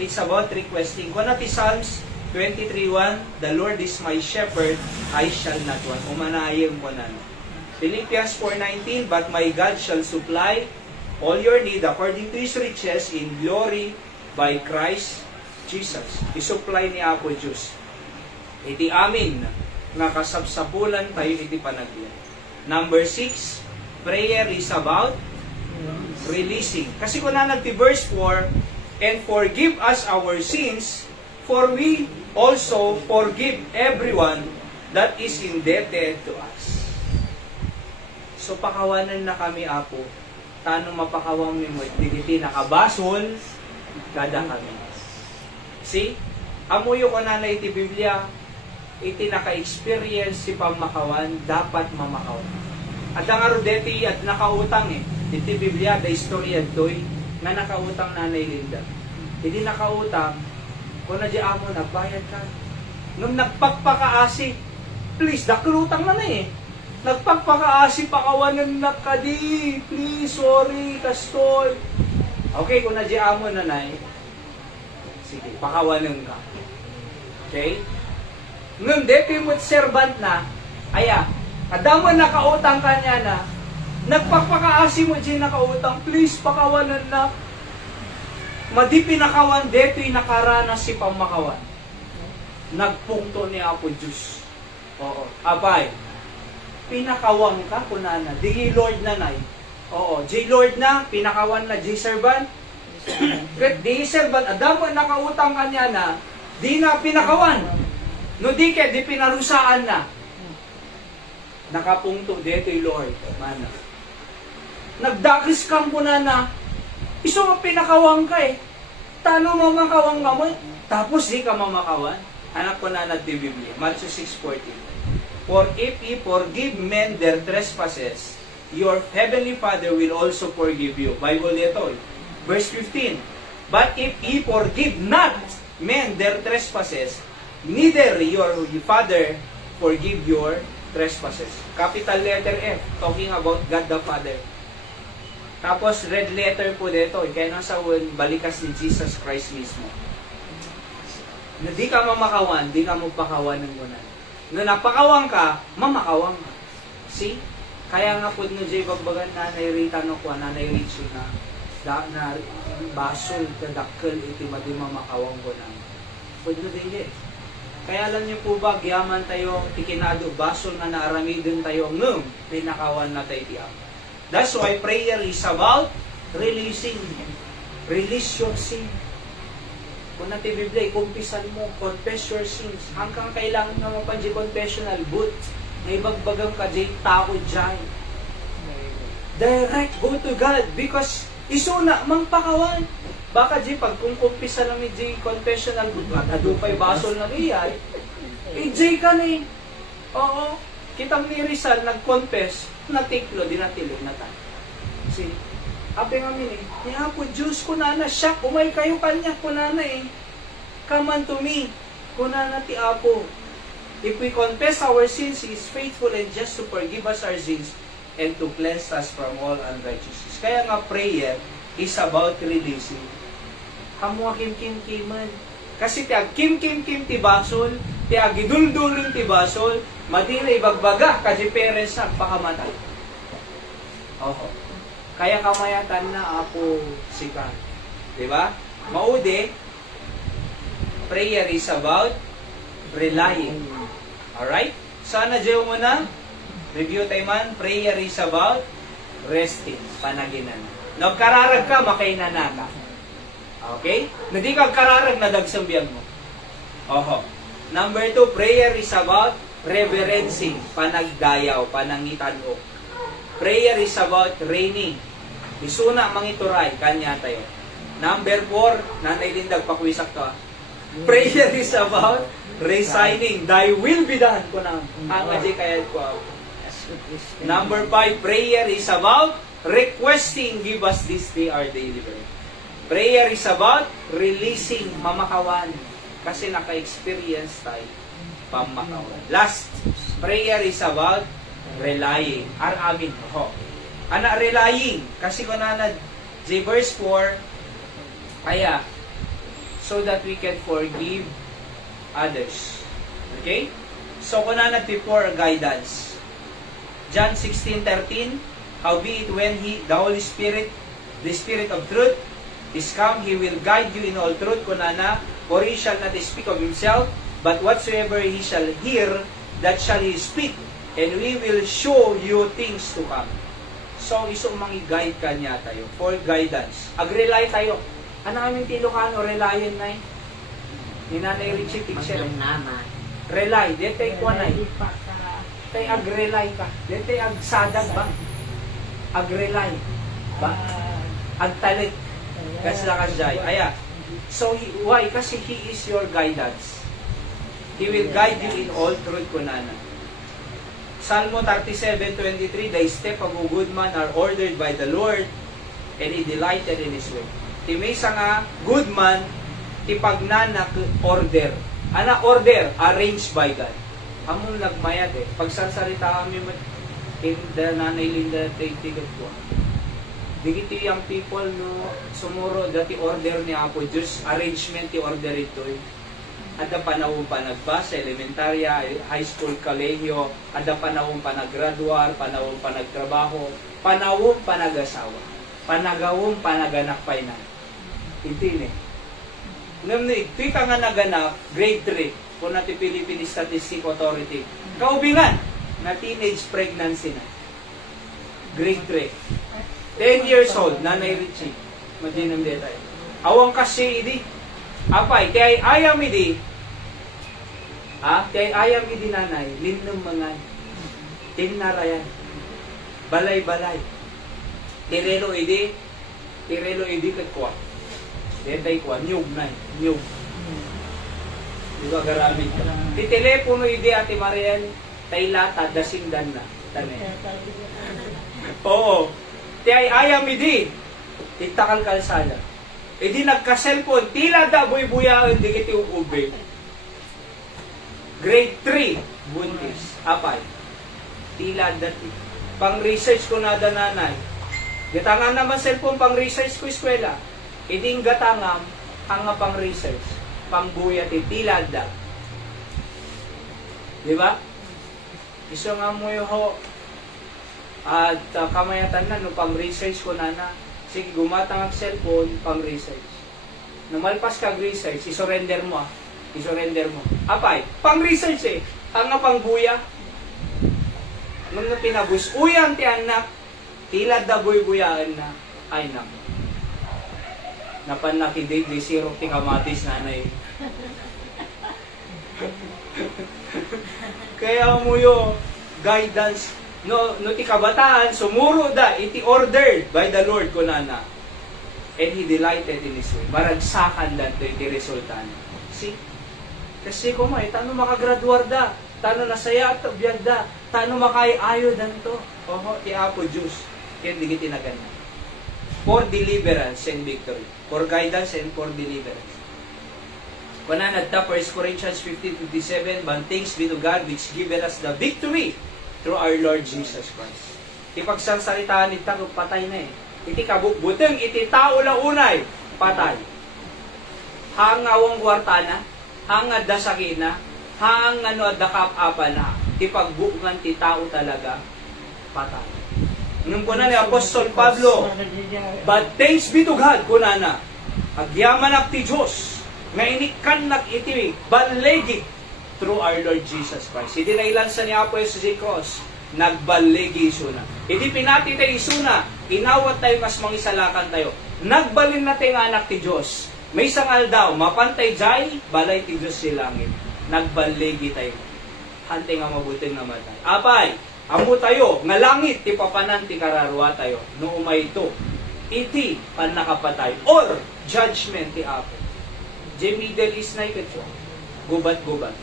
It's about requesting ko na ti Psalms 23:1, the Lord is my shepherd, I shall not want. Umanayim ko na. Philippians 4:19, but my God shall supply all your need according to His riches in glory by Christ Jesus. Isupply ni Apo Diyos. Iti amin nga kasapsapulan tayo iti panagbiyan. Number 6, prayer is about releasing. Kasi kung nanagti verse 4, and forgive us our sins, for we also forgive everyone that is indebted to us. So pakawanan na kami, Apo. Tanong mapakawang ni mo, digiti nakabasol, kada kami. See? Amuyo ko na iti Biblia, iti naka-experience si pamakawan, dapat mamakawan. At ang arudeti at nakautang iti Biblia, the story toy, nga nakautang Nanay Linda. Hindi nakautang, kung na di amo, nagbayad ka. Nung nagpagpakaasi, please, daklutang na Nagpagpakaasi, pakawanan na ka di. Please, sorry, kastoy. Okay, kung na di amo, nanay, sige, pakawanan ka. Okay? Nung depi mo't servant na, aya, adamo nakautang ka niya na, nagpagpakaasi mo di nakautang, please, pakawanan na. Madi pinakawan, deto'y nakaranas si pamakawan. Nagpungto ni Apo Diyos. Oo. Abay, pinakawang ka, kunana. Di Lord nanay. Oo. J Lord na, pinakawan na, J servant. Di servant, adamo nakautang kanya na, di na pinakawan. No di ke, di pinarusaan na. Nakapungto, deto'y Lord. Mana. Nagdakis kang kunana, iso mo pinakawang ka Tano mamakawang ka mo tapos di ka mamakawan. Anak ko na di Biblia. Matthew 6:14. For if ye forgive men their trespasses, your heavenly Father will also forgive you. Bible dito. Verse 15. But if ye forgive not men their trespasses, neither your Father forgive your trespasses. Capital letter F, talking about God the Father. Tapos, red letter po dito, kaya nasa balikas ni Jesus Christ mismo. Na di ka mamakawan, di ka magpakawan ng gunan. Na napakawan ka, mamakawang ka. See? Kaya nga po no Jay Bagbagan, Nanay Rita no ko, Nanay Richo na basol, kadakkel, iti madi mamakawang gunan. Pwede no din Kaya alam niyo po ba, giyaman tayo, tikinado, basol na naaramidin tayo, pinakawan na tayo tiyam. That's why prayer is about releasing. Release your sin. Kung natin Biblia, ikumpisan mo, confess your sins. Hanggang kailangan nga mo pa di confessional, but may bagbagang ka di tao dyan. Direct, go to God. Because, isuna, mangpakawan. Baka di, pag kung kumpisa lang ni di confessional, adupay basol na iyay, di ka na Oo. Kitang ni Rizal, nag-confess, natiklo, dinatilo na tayo. See? Ape nga min niya po, Diyos, kunana siya, umay kayo kanya, kunana come unto me, kunana ti Apo. If we confess our sins, He is faithful and just to forgive us our sins and to cleanse us from all unrighteousness. Kaya nga prayer is about releasing. Hamwa kim-kim-kiman. Kasi ti kim-kim-kim ti basol, ti agidul-dulun ti basol, madila ibagbaga, kasi parents na pakamatay. Oho. Kaya kamayatan na Apo sika. Diba? Maude, prayer is about relying. Alright? Sana dyan mo na, review tayo man, prayer is about resting, panaginan. Nagkararag ka, makainanaka. Okay? Hindi ka kararag na dagsang biyag mo. Oho. Number 2, prayer is about reverencing, panagdayaw, panangitan o. Prayer is about reigning. Isuna mangituray, kanya tayo. Number 4, Nanay Lindag, pakwisak ka. Prayer is about resigning. Thy will be done. Kunang, ang aji kayat ko. Number 5, prayer is about requesting, give us this day our daily bread. Prayer is about releasing, mamakawan. Kasi naka-experience tayo. Pamakawan. Last, prayer is about relying. Amin. Ho. Ana relying. Kasi kung nanad, verse 4, kaya, so that we can forgive others. Okay? So kung nanad before guidance. John 16:13, howbeit when the Holy Spirit, the Spirit of truth, is come, He will guide you in all truth, kunana, for He shall not speak of Himself, but whatsoever He shall hear, that shall He speak, and we will show you things to come. So, iso mangi-guide ka niya tayo, for guidance. Ag-rely tayo. Ano aming Ilocano, relyan na eh. Ni Nanay Richie Pixel. Rely, dito ko na eh. Tay ag-rely ka. Dito ag-sadag ba? Ag-rely. Ba? Ag-talit. Kasi lakasay. Aya. So, why? Kasi He is your guidance. He will guide you in all truth, kunana. Salmo 37:23, thy step of a good man are ordered by the Lord, and He delighted in His way. Ti may nga good man, ti pagnanak order. Ana order, arranged by God. Among nagmayad eh. Pag sarsarita kami in the Nanay Linda tigat ko. Digiti yung people no sumuro dati order ni Apo Diyos, arrangement ti order ito eh. Ada panahon pa nagbasa, elementarya, high school, kolehiyo, ada panahon pa naggraduar, panahon pa nagtrabaho, panahon pa nag-asawa, panagawon pa naganak pa na. Hindi eh. Nung iti ka nga naganap, grade 3, kung natin Philippine Statistic Authority, kaubingan na teenage pregnancy na. Grade 3. 10 years old, Nanay Richie. Madinam de tayo. Awang kasi idi. Apay, kaya ayam idi. Kaya ayam idi nanay, linnong mga tinarayan. Balay-balay. Tirelo idi katwa. Dentay kwa, nyug na, nyug. Diba garamit ka. Di telepono idi ati Mariel, tay lata, dasindan na. Tane. Oo. Kaya ayam idi. Itakal kalsada. Idi nagka-cellphone, tila da buy-buyaan, di kiti ube. Grade 3, buntis. Apay. Tila dati. Pang-research ko na nanay. Gatangan naman cellphone, pang-research ko eskwela. Iding gatangam, ang nga pang-research. Pang-buya ti tila da. Diba? Iso nga mo yung ho. At kamayatan na, no, pang-research ko na. Sige, gumatang ang cellphone, pang-research. Namalpas kag research, isurrender mo isurrender mo. Apay, pang-research eh. Ang nga pang-buya. Nung pinabus, uyan ti anak, tila da buy-buyaan na, ay nak. Napanakidig, di sirok ti kamatis nanay. Kaya mo yung guidance, no ti kabataan, sumuro da, iti ordered by the Lord kunana. And He delighted in His way. Maragsakan lang ito, iti resulta niya. See? Kasi kung may, tano makagraduar da, tano nasaya at biyag da, tano makaiayo dan to. Oho, ti Apo Diyos. Kaya hindi tinagan na. For deliverance and victory. For guidance and for deliverance. Kunana ta 1 Corinthians 15:57, but thanks be to God which given us the victory through our Lord Jesus Christ. Ipagsasalitaan nita kung patay na eh. Iti kabukbuteng, iti tao lang unay, patay. Hangawang kwartana, hangad da sakina, hang ano da kapapa na, ipagbukan ti tao talaga, patay. Nung kuna ni Apostol Pablo, but thanks be to God, kunana, agyaman ak ti Diyos, nga inikan nak iti, balegi, through our Lord Jesus Christ. Hindi na ilansa ni Apo Jesus Cross, nagbalegi isuna. Hindi pinati tayo isuna, inawat tayo mas mangisalakan tayo. Nagbalin na tayo anak ti Diyos. May sangal daw, mapantay jay, balay ti Diyos si langit. Nagbaligi tayo. Hante nga mabuting nga matay. Apay, amo tayo, nga langit, ti papanan ti kararwa tayo. No umay ito, iti pan nakapatay. Or, judgment ti Apo. Di Middle East na ikot po. Gubat-gubat.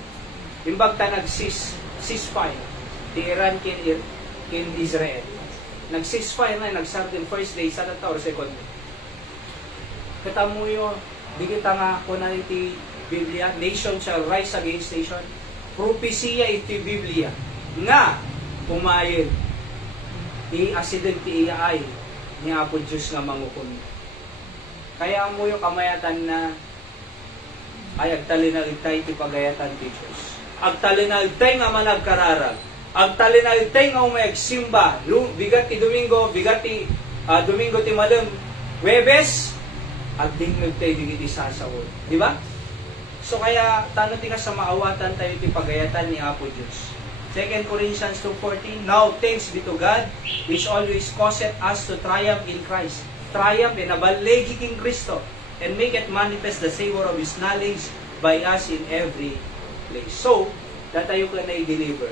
Imbag ta nag-ceasefire. Ti Iran kin Israel. Nag-ceasefire na, nag-start first day, sa or second day. Katamuyo, di kita nga kuna iti Biblia, nation shall rise against nation. Propesya iti Biblia. Nga, kumayin, i-accident ti iya ay, ni Apo Diyos nga mangukon. Kaya mo yung kamayatan na, ay agtalinagtay ti pagayatan ti Diyos. Agtalinagtay nga managkararag. Agtalinagtay nga umayagsimba. Bigat ti Domingo, bigat ti Domingo ti Malem. Webes, agdingnagtay digiti sasawod. Di ba? So kaya, tanong ti ka sa maawatan tayo ti pagayatan ni Apo Diyos. 2 Corinthians 2:14, now thanks be to God, which always causeth us to triumph in Christ. Triumph in nabalegi king Kristo, and make it manifest the savor of His knowledge by us in every place. So, datayo ka na i-deliver,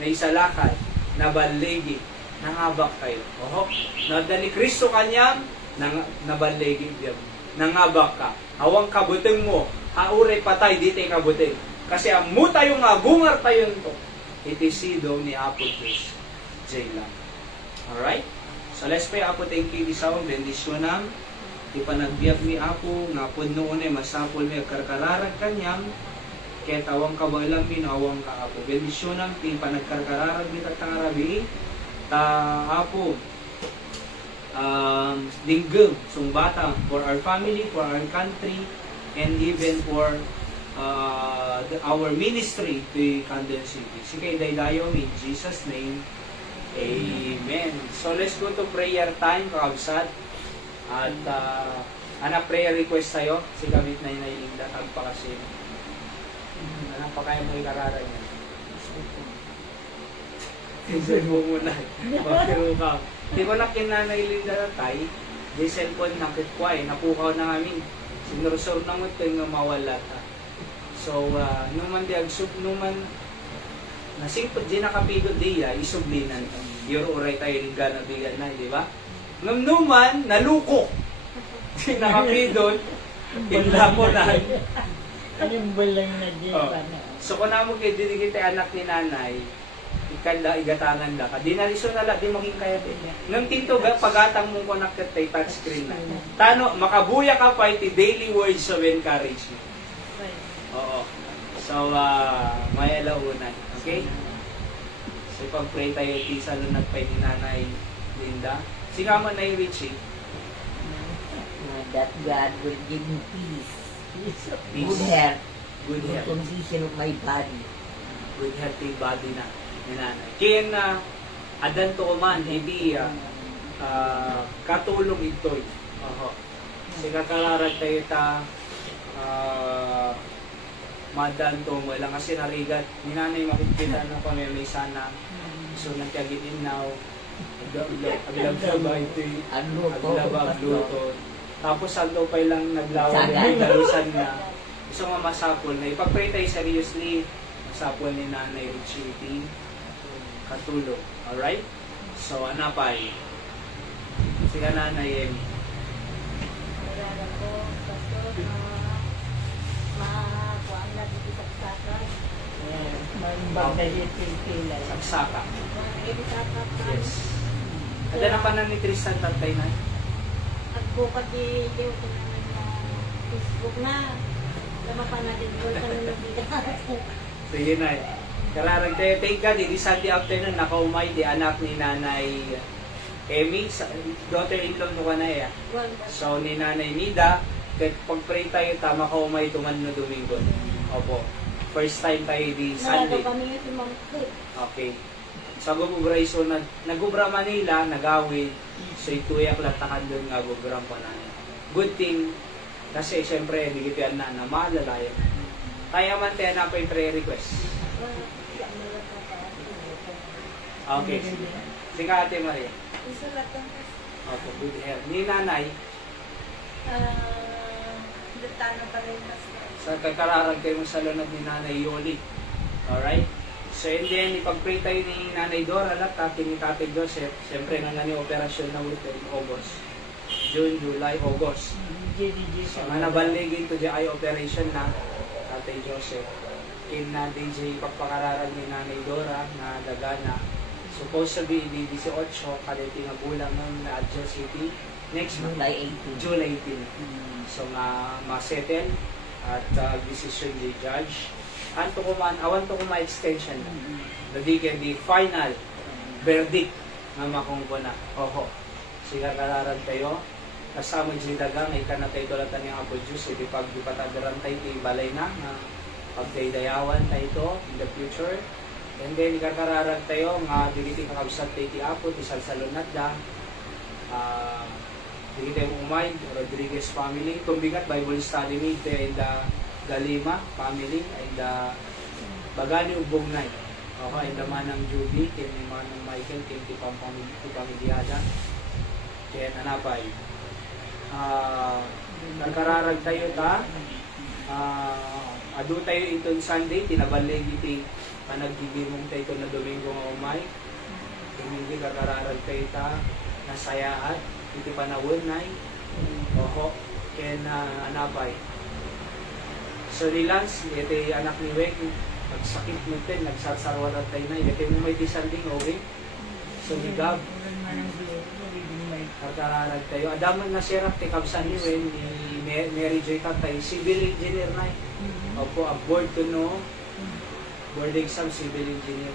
na isalakad, nabalegi, nangabak kayo. Oho, nada ni Kristo kanyang, nabalegi biyam. Nangabak ka. Awang kabuteng mo, haure patay, di tayo kabuteng. Kasi amu tayo nga, gungar tayo nito. Itisido ni Apo Diyos. Jay lang. Alright? So let's pray. Apo, thank you di sa bendisyonan. Di pa nagbiyak ni Apo, nga po noon ay masapol may karkararag kanyang, kaya tawang kabalang minawang ka Apo. Bendisyonan, di pa nagkarkararag ni tatangarabi, Apo, dinggem, sumbata, for our family, for our country, and even for our ministry to Candel City. Sige, daydayo in Jesus' name. Amen. So let's go to prayer time, kakabsat. At anak prayer request tayo. Si gamit na inayilinda. Tagpa kasi. Anak pa kaya mo ikarara niya. Isip mo muna. Bakiro ka. Di ko na kinanailinda na tayo. Di cellphone na kitkway. Napukaw na kami. Sinursor na mo ito nga mawala ta. So, numan di agsub, numan nasingpot di nakapigod diya, isublinan. Yoro uray tayo rin gana diya na, di ba? Numan, naluko. Di nakapigod, tinla ko na. Anong balang na di pa na? So, kung namo kayo didigit anak ni nanay, ikanda, igatangan da ka. Di naliso na lang, di maging kaya din. Nang tinto ga, pagatang mong connected tayo touchscreen na. Tano, makabuya ka pa iti daily words of encouragement. Oo. So, may alaunan. Okay? So, pag-pray tayo, tisa lunag pa ni Nanay Linda. Sige mo na yung Richie. That God will give me peace. Peace. Good health. Good Good health. condition of my body. Good healthy body na ni Nanay. Kaya na, adan to man, hindi katulong ito'y. Oo. Sige kalarag tayo ta, madan to mo lang kasi narigat ni nanay makikita na pa may sana so nagkaginin now aglag ba ito aglag luto tapos aglaw pa lang naglawan ng dalusan na gusto nga masapol na ipag-pray tayo seriously masapol ni Nanay Richie katulong. Alright? So anapay sige Nanay Emmy. Sagsaka. Yes. Ada na pa na ni Tristan tatay na? Agbukat di ko na Facebook na. Lama pa natin ko sa nanonood. Sige na eh. Kararag tayo. Thank God, di Sunday afternoon, nakaumay di anak ni Nanay Emmy, daughter-in-law mo ka na eh. So, ni Nanay Nida, kahit pag-pray tayo, tama ka umay tuman no Domingo. Opo. First time tayo di Sunday. Okay. Sa gubra iso, nagubra Manila, nagawid. So, ituyak latakan doon nga gubra pa na. Good thing, kasi siyempre, higitian na malalayan. Kaya man tayo na pa yung prayer request. Okay. Sige Ate Maria. Okay, good health. Ni Nanay? tanong pala yung pastor. Sa kakararag kayo sa lunad ni Nanay Yoli. Alright? So, and then, ipag-pray tayo ni Nanay Dora, tatay ni Tatay Joseph. Siyempre, nga ni operasyon na within August. June, July, August. So, nga nabaligin to the eye operation na Tatay Joseph. Kin na DJ pagpakararag ni Nanay Dora na dagana. Supposed to be di 18, kaliti nga bulang nun na adjust city. Next month, July 18. July 18. So, nga ma-settle at decision di judge. Awan to kuma extension na. Dadi can be final verdict nga makungko na. Oho. Siga kararag tayo. Kasama dyan dagang, ikan na tayo dolatan yung Apo Diyos. Hindi pag ipatadaran tayo, balay na. Pagdaydayawan tayo ito in the future. And then, ikakararag tayo nga digiti kakabsat tayo ti Apo, ti Salsalunat da. Digiti tayo umay, Rodriguez family. Tumbigat, Bible study me, tayo in the Galima family, in the Bagani Ubognay. Okay, in the Manang Juby, kaya ni Manang Michael, kaya ti Pamilyada. Kaya nanapay. Nagkararag tayo ta. Adu tayo itong Sunday, tinabalig iti panagbibimong tayo ito na Domingo nga umay. Domingo kakararag tayo ta, nasayaat, iti panawon nay. Oho, kaya na anapay. So ni Lance, iti anak ni Weng, nagsakit mo din, nagsasarwarat tayo na, iti mo may tisanding, okay? So ni Gab, kararag tayo. Adaman na siya rak, tikabsan ni Wen, ni Mary Joy Tatay, civil engineer na eh. Opo, board to know, board exam, civil engineer.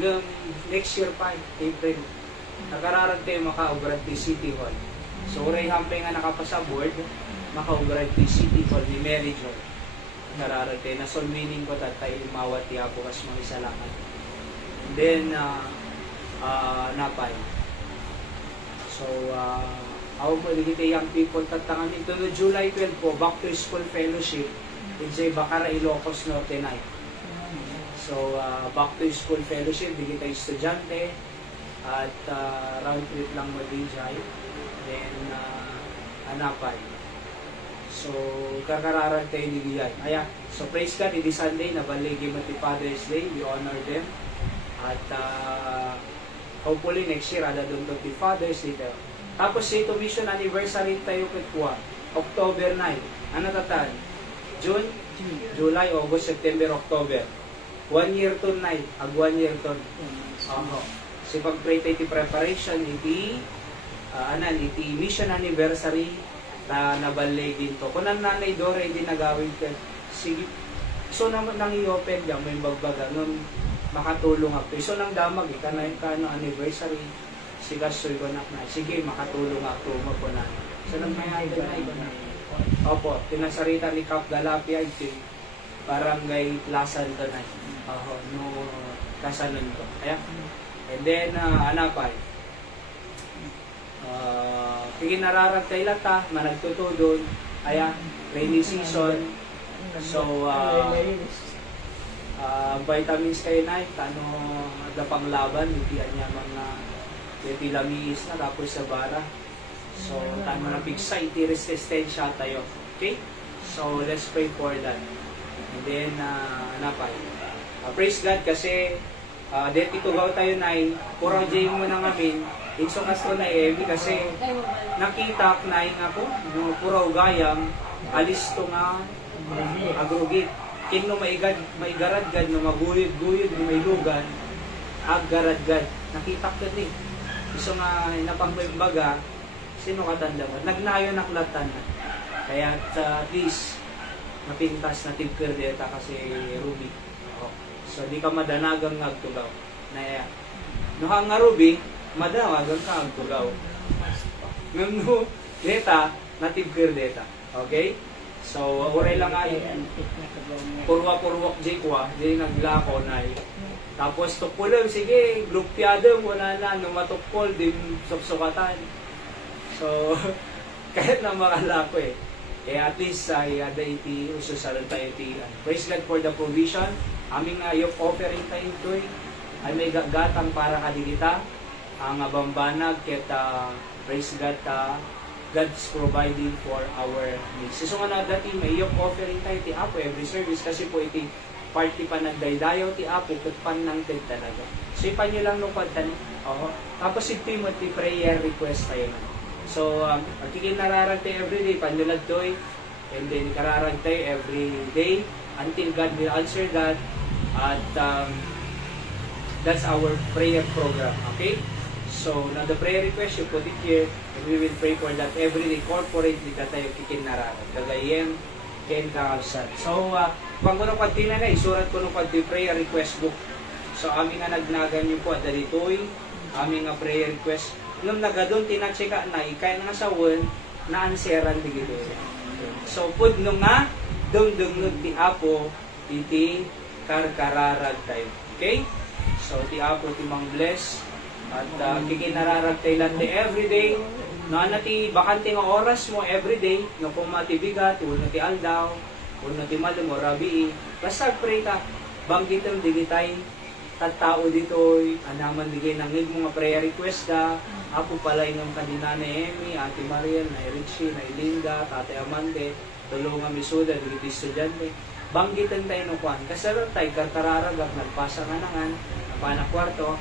Noong next year pa, April, nakararag tayo makaugrad ti City Hall. So, uray hampay nga nakapasa board, makaugrad ti City Hall ni Mary Joy. Nakararag tayo, nasol meaning ko tatay, mawat ti Apo kas mga isalakan. Then, napay. So, ako po, nagkita young people tatangan ito no July 12 po, back to school fellowship in J. Bacara, Ilocos Norte Night. So, back to school fellowship, nagkita estudyante at round trip lang mo din Jai. Then, anapay. So, kakararag tayo ni Diyan. Ayan, so praise God, ini Sunday, nabaligi mo ti Father's Day, we honor them. At, hopefully next year, ada doon ti Father's Day tayo. Tapos ito mission anniversary tayo kitwa, October 9. Ano tatan? June, July, August, September, October. 1 year to 9, ag 1 year to. Si pag-pray tayo ti preparation, iti mission anniversary na nabaligin to. Kung ang Nanay Dora hindi nagawin ka, sige, so nang i-open yan, may bagbaga, nun makatulong ako. So nang damag, kano anniversary, sigasoy ko na. Sige, makatulong ako mo po na. So nang may na. Opo, tinasarita ni Cap Galapia, ito barangay Lasan to na. No, kasanon ko. Ayan. And then, anapay. Tingin nararag tayo lata, managtutudon. Ayan, rainy season. So, vitamins kayo na, ada pang laban, hindi niya mga pilamiis na, tapos sa bara. So, tano na big site, resistensya tayo. Okay? So, let's pray for that. And then, anapay. Praise God kasi, deti tugaw tayo na, kurang jay mo na ngamin, inso kasto na kasi nakita na ako, puraw gayam, alis to nga, agrugit. King no maigarad-gad, no maguyod-guyod, no may lugan, aggarad-gad. Nakita ka din. Iso nga napangbaga, sino katanda mo? Nagnayo naklatan na. Kaya at least, napintas na tipker deta kasi Ruby. So, di ka madanagang agtugaw. Na no hang nga Ruby, madanagang ka agtugaw. No, deta, natipker deta. Okay? So, uray lang ay purwa-purwak jikwa, di naglako na tapos tukpulam, sige, glupyado, wala na, numatukpol, di suksukatan. So, kahit na makalako at least ay ada iti ususalan tayo iti. Praise God for the provision. Aming yung offering tayo ito ay may gagatang para kadigita. Ang abambanag, kita praise God God's providing for our needs. So nga na dati may yung offering tayo ti Apo every service kasi po iti party pa nagdaydayaw ti Apo kat panangted talaga. So ipan nyo lang nung pagtan. Tapos si Timothy prayer request tayo na. So magkikinararag tayo everyday, panulad to'y, and then kararag tayo every day until God will answer that. At that's our prayer program. Okay? So now the prayer request, you put it here, and we will pray for that every day. Corporate di tayo kikinararag. Kagayem, ken kakalsat. So, pang kunong pagtina na, isurat ko nung pagti prayer request book. So, aming nga nagnagan nyo po at daritoy, aming nga prayer request. Nung nagadon, tinatsika na, ikay nga sa word, na anseran di gito. So, pud nung nga, dung-dung ti Apo, iti karkararag tayo. Okay? So, ti Apo, ti Mang Bless, at kikinararag tayo lang everyday. No, ti bakante nga oras mo everyday, no kung matibigat, uno ti aldaw, uno ti malum, o rabii. Basta pray ka, banggitan digitay, tattao ditoy, anaman digay nangig mga prayer request da, Apo pala inyong kanina ni Emmy, Ate Mariel, na Richie, na Linda, Tate Amande, tulungan misuda, digiti estudyante. Banggitan tayo ng kwan. Kasi rin tayo, karkararagak, nagpasa nga nangan, napana kwarto,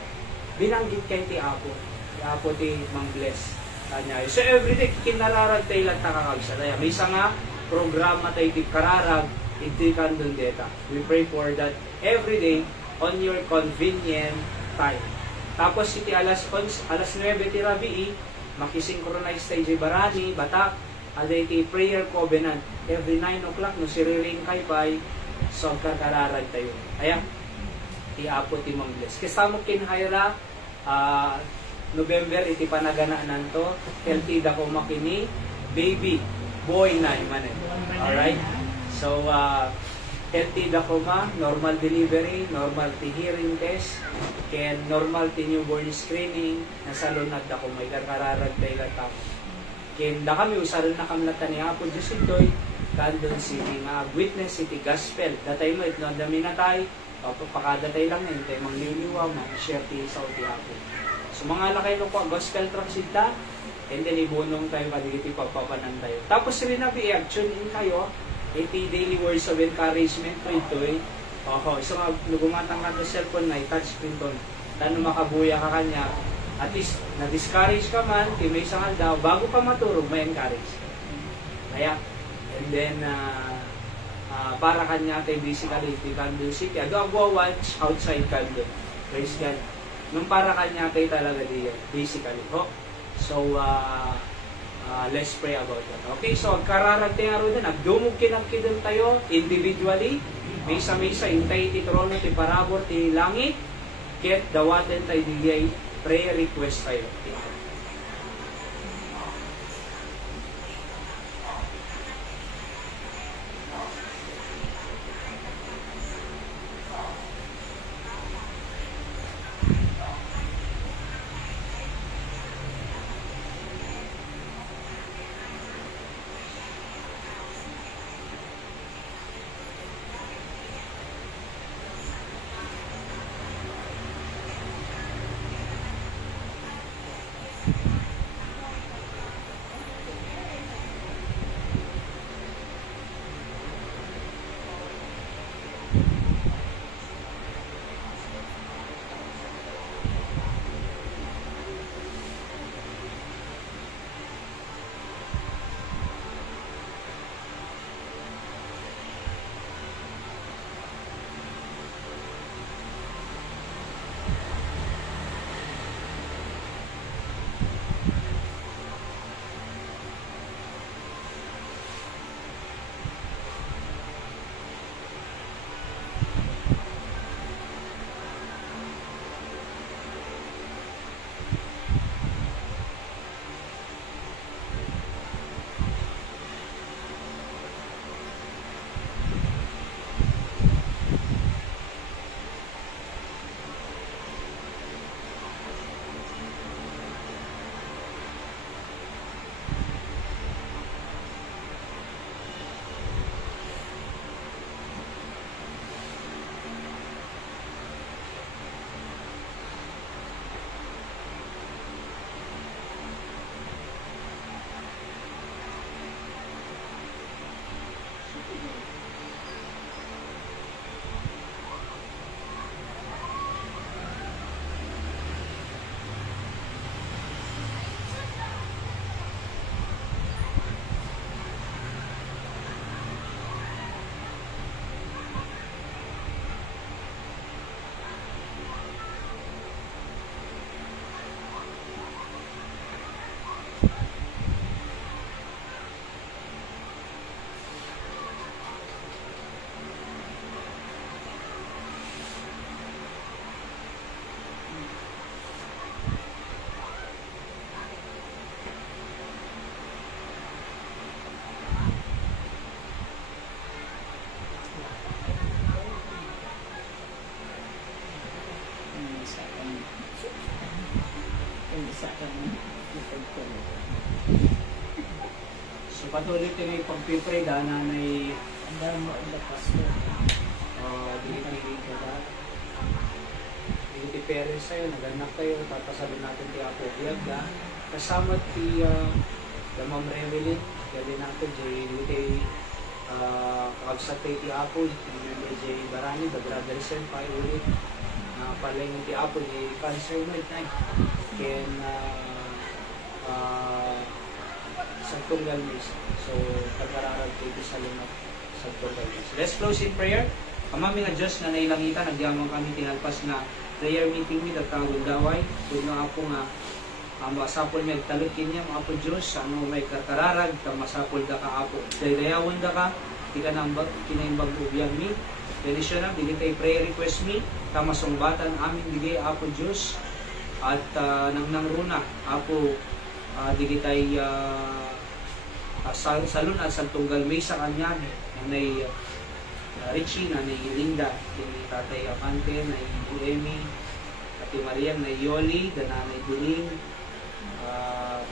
binanggit kay ti Apo. Ti Apo ti Mang Bless. Kanya. So everyday, kinararag tayo lang takakagsaraya. May isa nga, programa tayo ti kararag, iti kandun deta. We pray for that everyday on your convenient time. Tapos iti alas 9 ti Rabii, makisynchronize tayo di Barani, Batak, ada iti prayer covenant. Every 9 o'clock, no siriring kay pay, so kararag tayo. Ayan, ti Apo ti Mang Bless. Kasama kinhayra, November iti panagana nanto, healthy da ko makini, baby, boy na iman. Alright? So, healthy da ko ma, normal delivery, normal ti hearing test, ken normal ti newborn screening, nasalunag da ko may kararag tayo latang. Ken da kami, usaron na kami lata ni Apo Diyos ito'y, kandun si nga witness iti gospel. Datay mo, itno dami na tayo, pakadatay lang yun, tayo mangliliwa, share ti sa ti Apo. So mga lakay no po, gospel track sita, and then ibunong tayo, kadigiti pagpapanan tayo. Tapos rin na i-action in kayo, iti daily words of encouragement po ito eh. So nga, lugumatang ka sa cellphone na, i-touch screen doon. Tano makabuya ka kanya, at least, na-discourage ka man, may isang daw, bago pa maturog, may encourage. Kaya, and then, para kanya tayo basically, iti Candle City. Ado ako watch outside Candle. Praise God. Nung para kanya kayo talaga diyan, basically. So, let's pray about that. Okay, so kararag tayo nga rin, nagdumog kinagkidon tayo, individually, mesa-mesa, intay ti trono, ti parabor, ti langit, ket dawaten tayo digay, prayer request tayo. So patuloy tayo may pagpipray dahil nanay Ang damo ang pastor. Digiti ka ba? Digiti parents sa'yo, naganak kayo, papasabi natin ti Apo Biag ka. Kasama ti Ma'am Revelyn, gali natin, Digiti kagsat kayo ti Apo, remember J. Barani, the brother Sen, pa ulit. Palay ti Apo, di cancer mo, ken sa tunggal mis. So, pagkararag kayo sa lunat sa tunggal mis. Let's close in prayer. Amami nga Diyos na nailangita, nagyamang kami tinalpas na prayer meeting with at tawag daway. Kung nga ako nga, masapol niya, talot kinya, mga po Diyos, ano may kakararag, masapol da ka ako. Dayawan da ka, di ka nang kinaimbag ubiyag mi. Dili siya na, dili tayo prayer request mi, tamasongbatan amin, dili ako Diyos. At nang nangruna, ako, dili tayo salun at sa tunggal may sa kanya, nanay Richie, nanay Linda, ni Tatay Apante, nanay Emi, Ate Mariam, nanay Yoli, nanay Duling,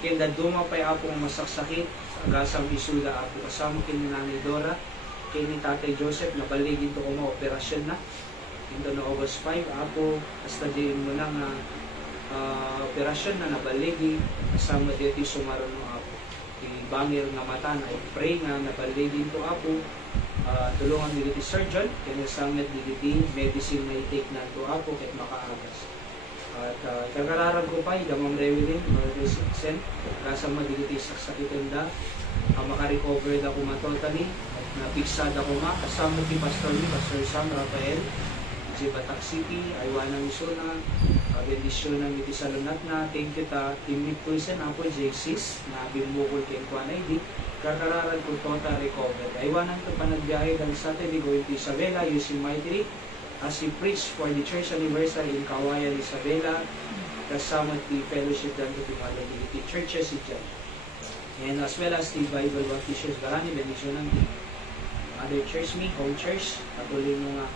kenda duma pa'y ako ang masaksakit, agasang isuda ako kasama kini nanay Dora, kini Tatay Joseph, nabaligin to ko mga operasyon na, ito na August 5, ako, hasta din mo lang operasyon na nabaligi, kasama dito sumaron mo ako. Bangir nga mata na i-pray nga nabaligin to ako, tulungan mo dito surgeon, kaya nasangat dito medicine na i-take na to ako kahit makaagas. At kakararag ko pa, Ma'am Revelyn, Ma'am Sen, kasama dito saksakitin da, makarecover da ko matotally, napiksad ako nga, kasama si Pastor Sam Rafael, si Batak City, Aywanan Misona, bendisyonan iti sa lunat na, thank you ta, Timid Tuisen, Apo J6, na bimbukol kay Kuanay di, kakararag ko total recover. Aywanan ko panagbiyahe dahil sa atin, going to Isabela, using my tree, as he preached for the church anniversary in Kawayan, Isabela, kasama the fellowship dyan to the churches in dyan. And as well as the Bible Baptisters Barani, bendisyonan the other church, home church, patuloy mo nga,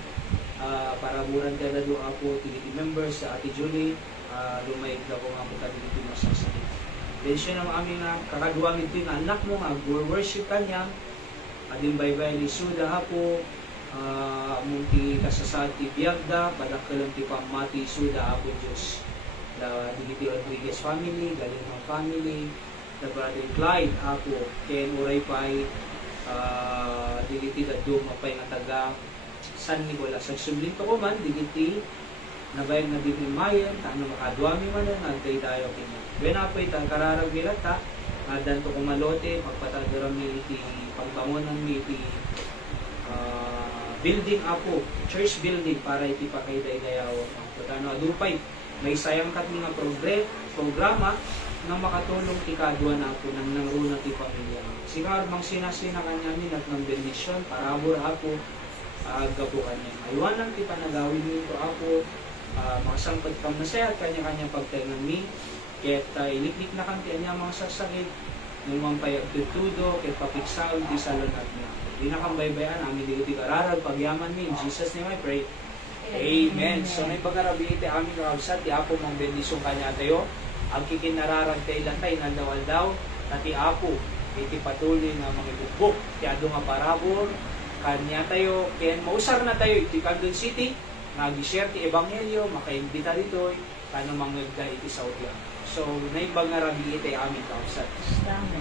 para buran kada do ako tigiti members sa Ate Julie, lumayag na ko nga po ka tigiti masasakit. Then siya naman aming kakaduang ito yung anak mo nga, worship ka niya, adin baybay ni Suda hapo, mong ti kasasad ti biyagda, badak ka lang ti pamati Suda hapo Diyos. Tigiti Rodriguez family, Galinong family, the brother Clyde hapo, Ken Uray pa'y, tigiti dadum mapay nga taga San Nicolas. Nagsublim ko man, digiti, nabayang na din ni Mayan, na makadwami man na, nagtay tayo kanya. When apoy, kararag bilat ta, dan to kumalote, pagpatadaram ni iti, pagbangonan ni iti, building apo, church building, para iti pakayday-dayaw. Pagkano, adupay, may sayang kat mga programa, na makatulong ti kadwa na po nang nangruna ti pamilya. Sigar, mang sinasina kanya ni, at ng bendisyon, para abur apo, agapo kanya. Aywanan ti panagawin nito ako, makasangkot kang nasaya at kanya-kanya pagtaingan mi, kaya't iliklik na kanti niya mga sasakit, nung payagtutudo, kaya't papiksaon ti salunat niya. Di na kang baybayan, amin di kararag, pagyaman mi, in Jesus name I pray. Amen. So may pagkarabi iti amin kakabsat, ti apo mong bendisyon kanya tayo, ang kikinararag tayo lang tayo, nandawal daw, na ti apo, iti patuloy na mga bukbuk, ti ado nga parabor, kanya tayo, kaya mausar na tayo iti Candon City, nag-share ti Ebanghelyo, makaimbita dito, kano mangagda iti Saudi. So, naibang nga rabi iti amin kausap. Tama.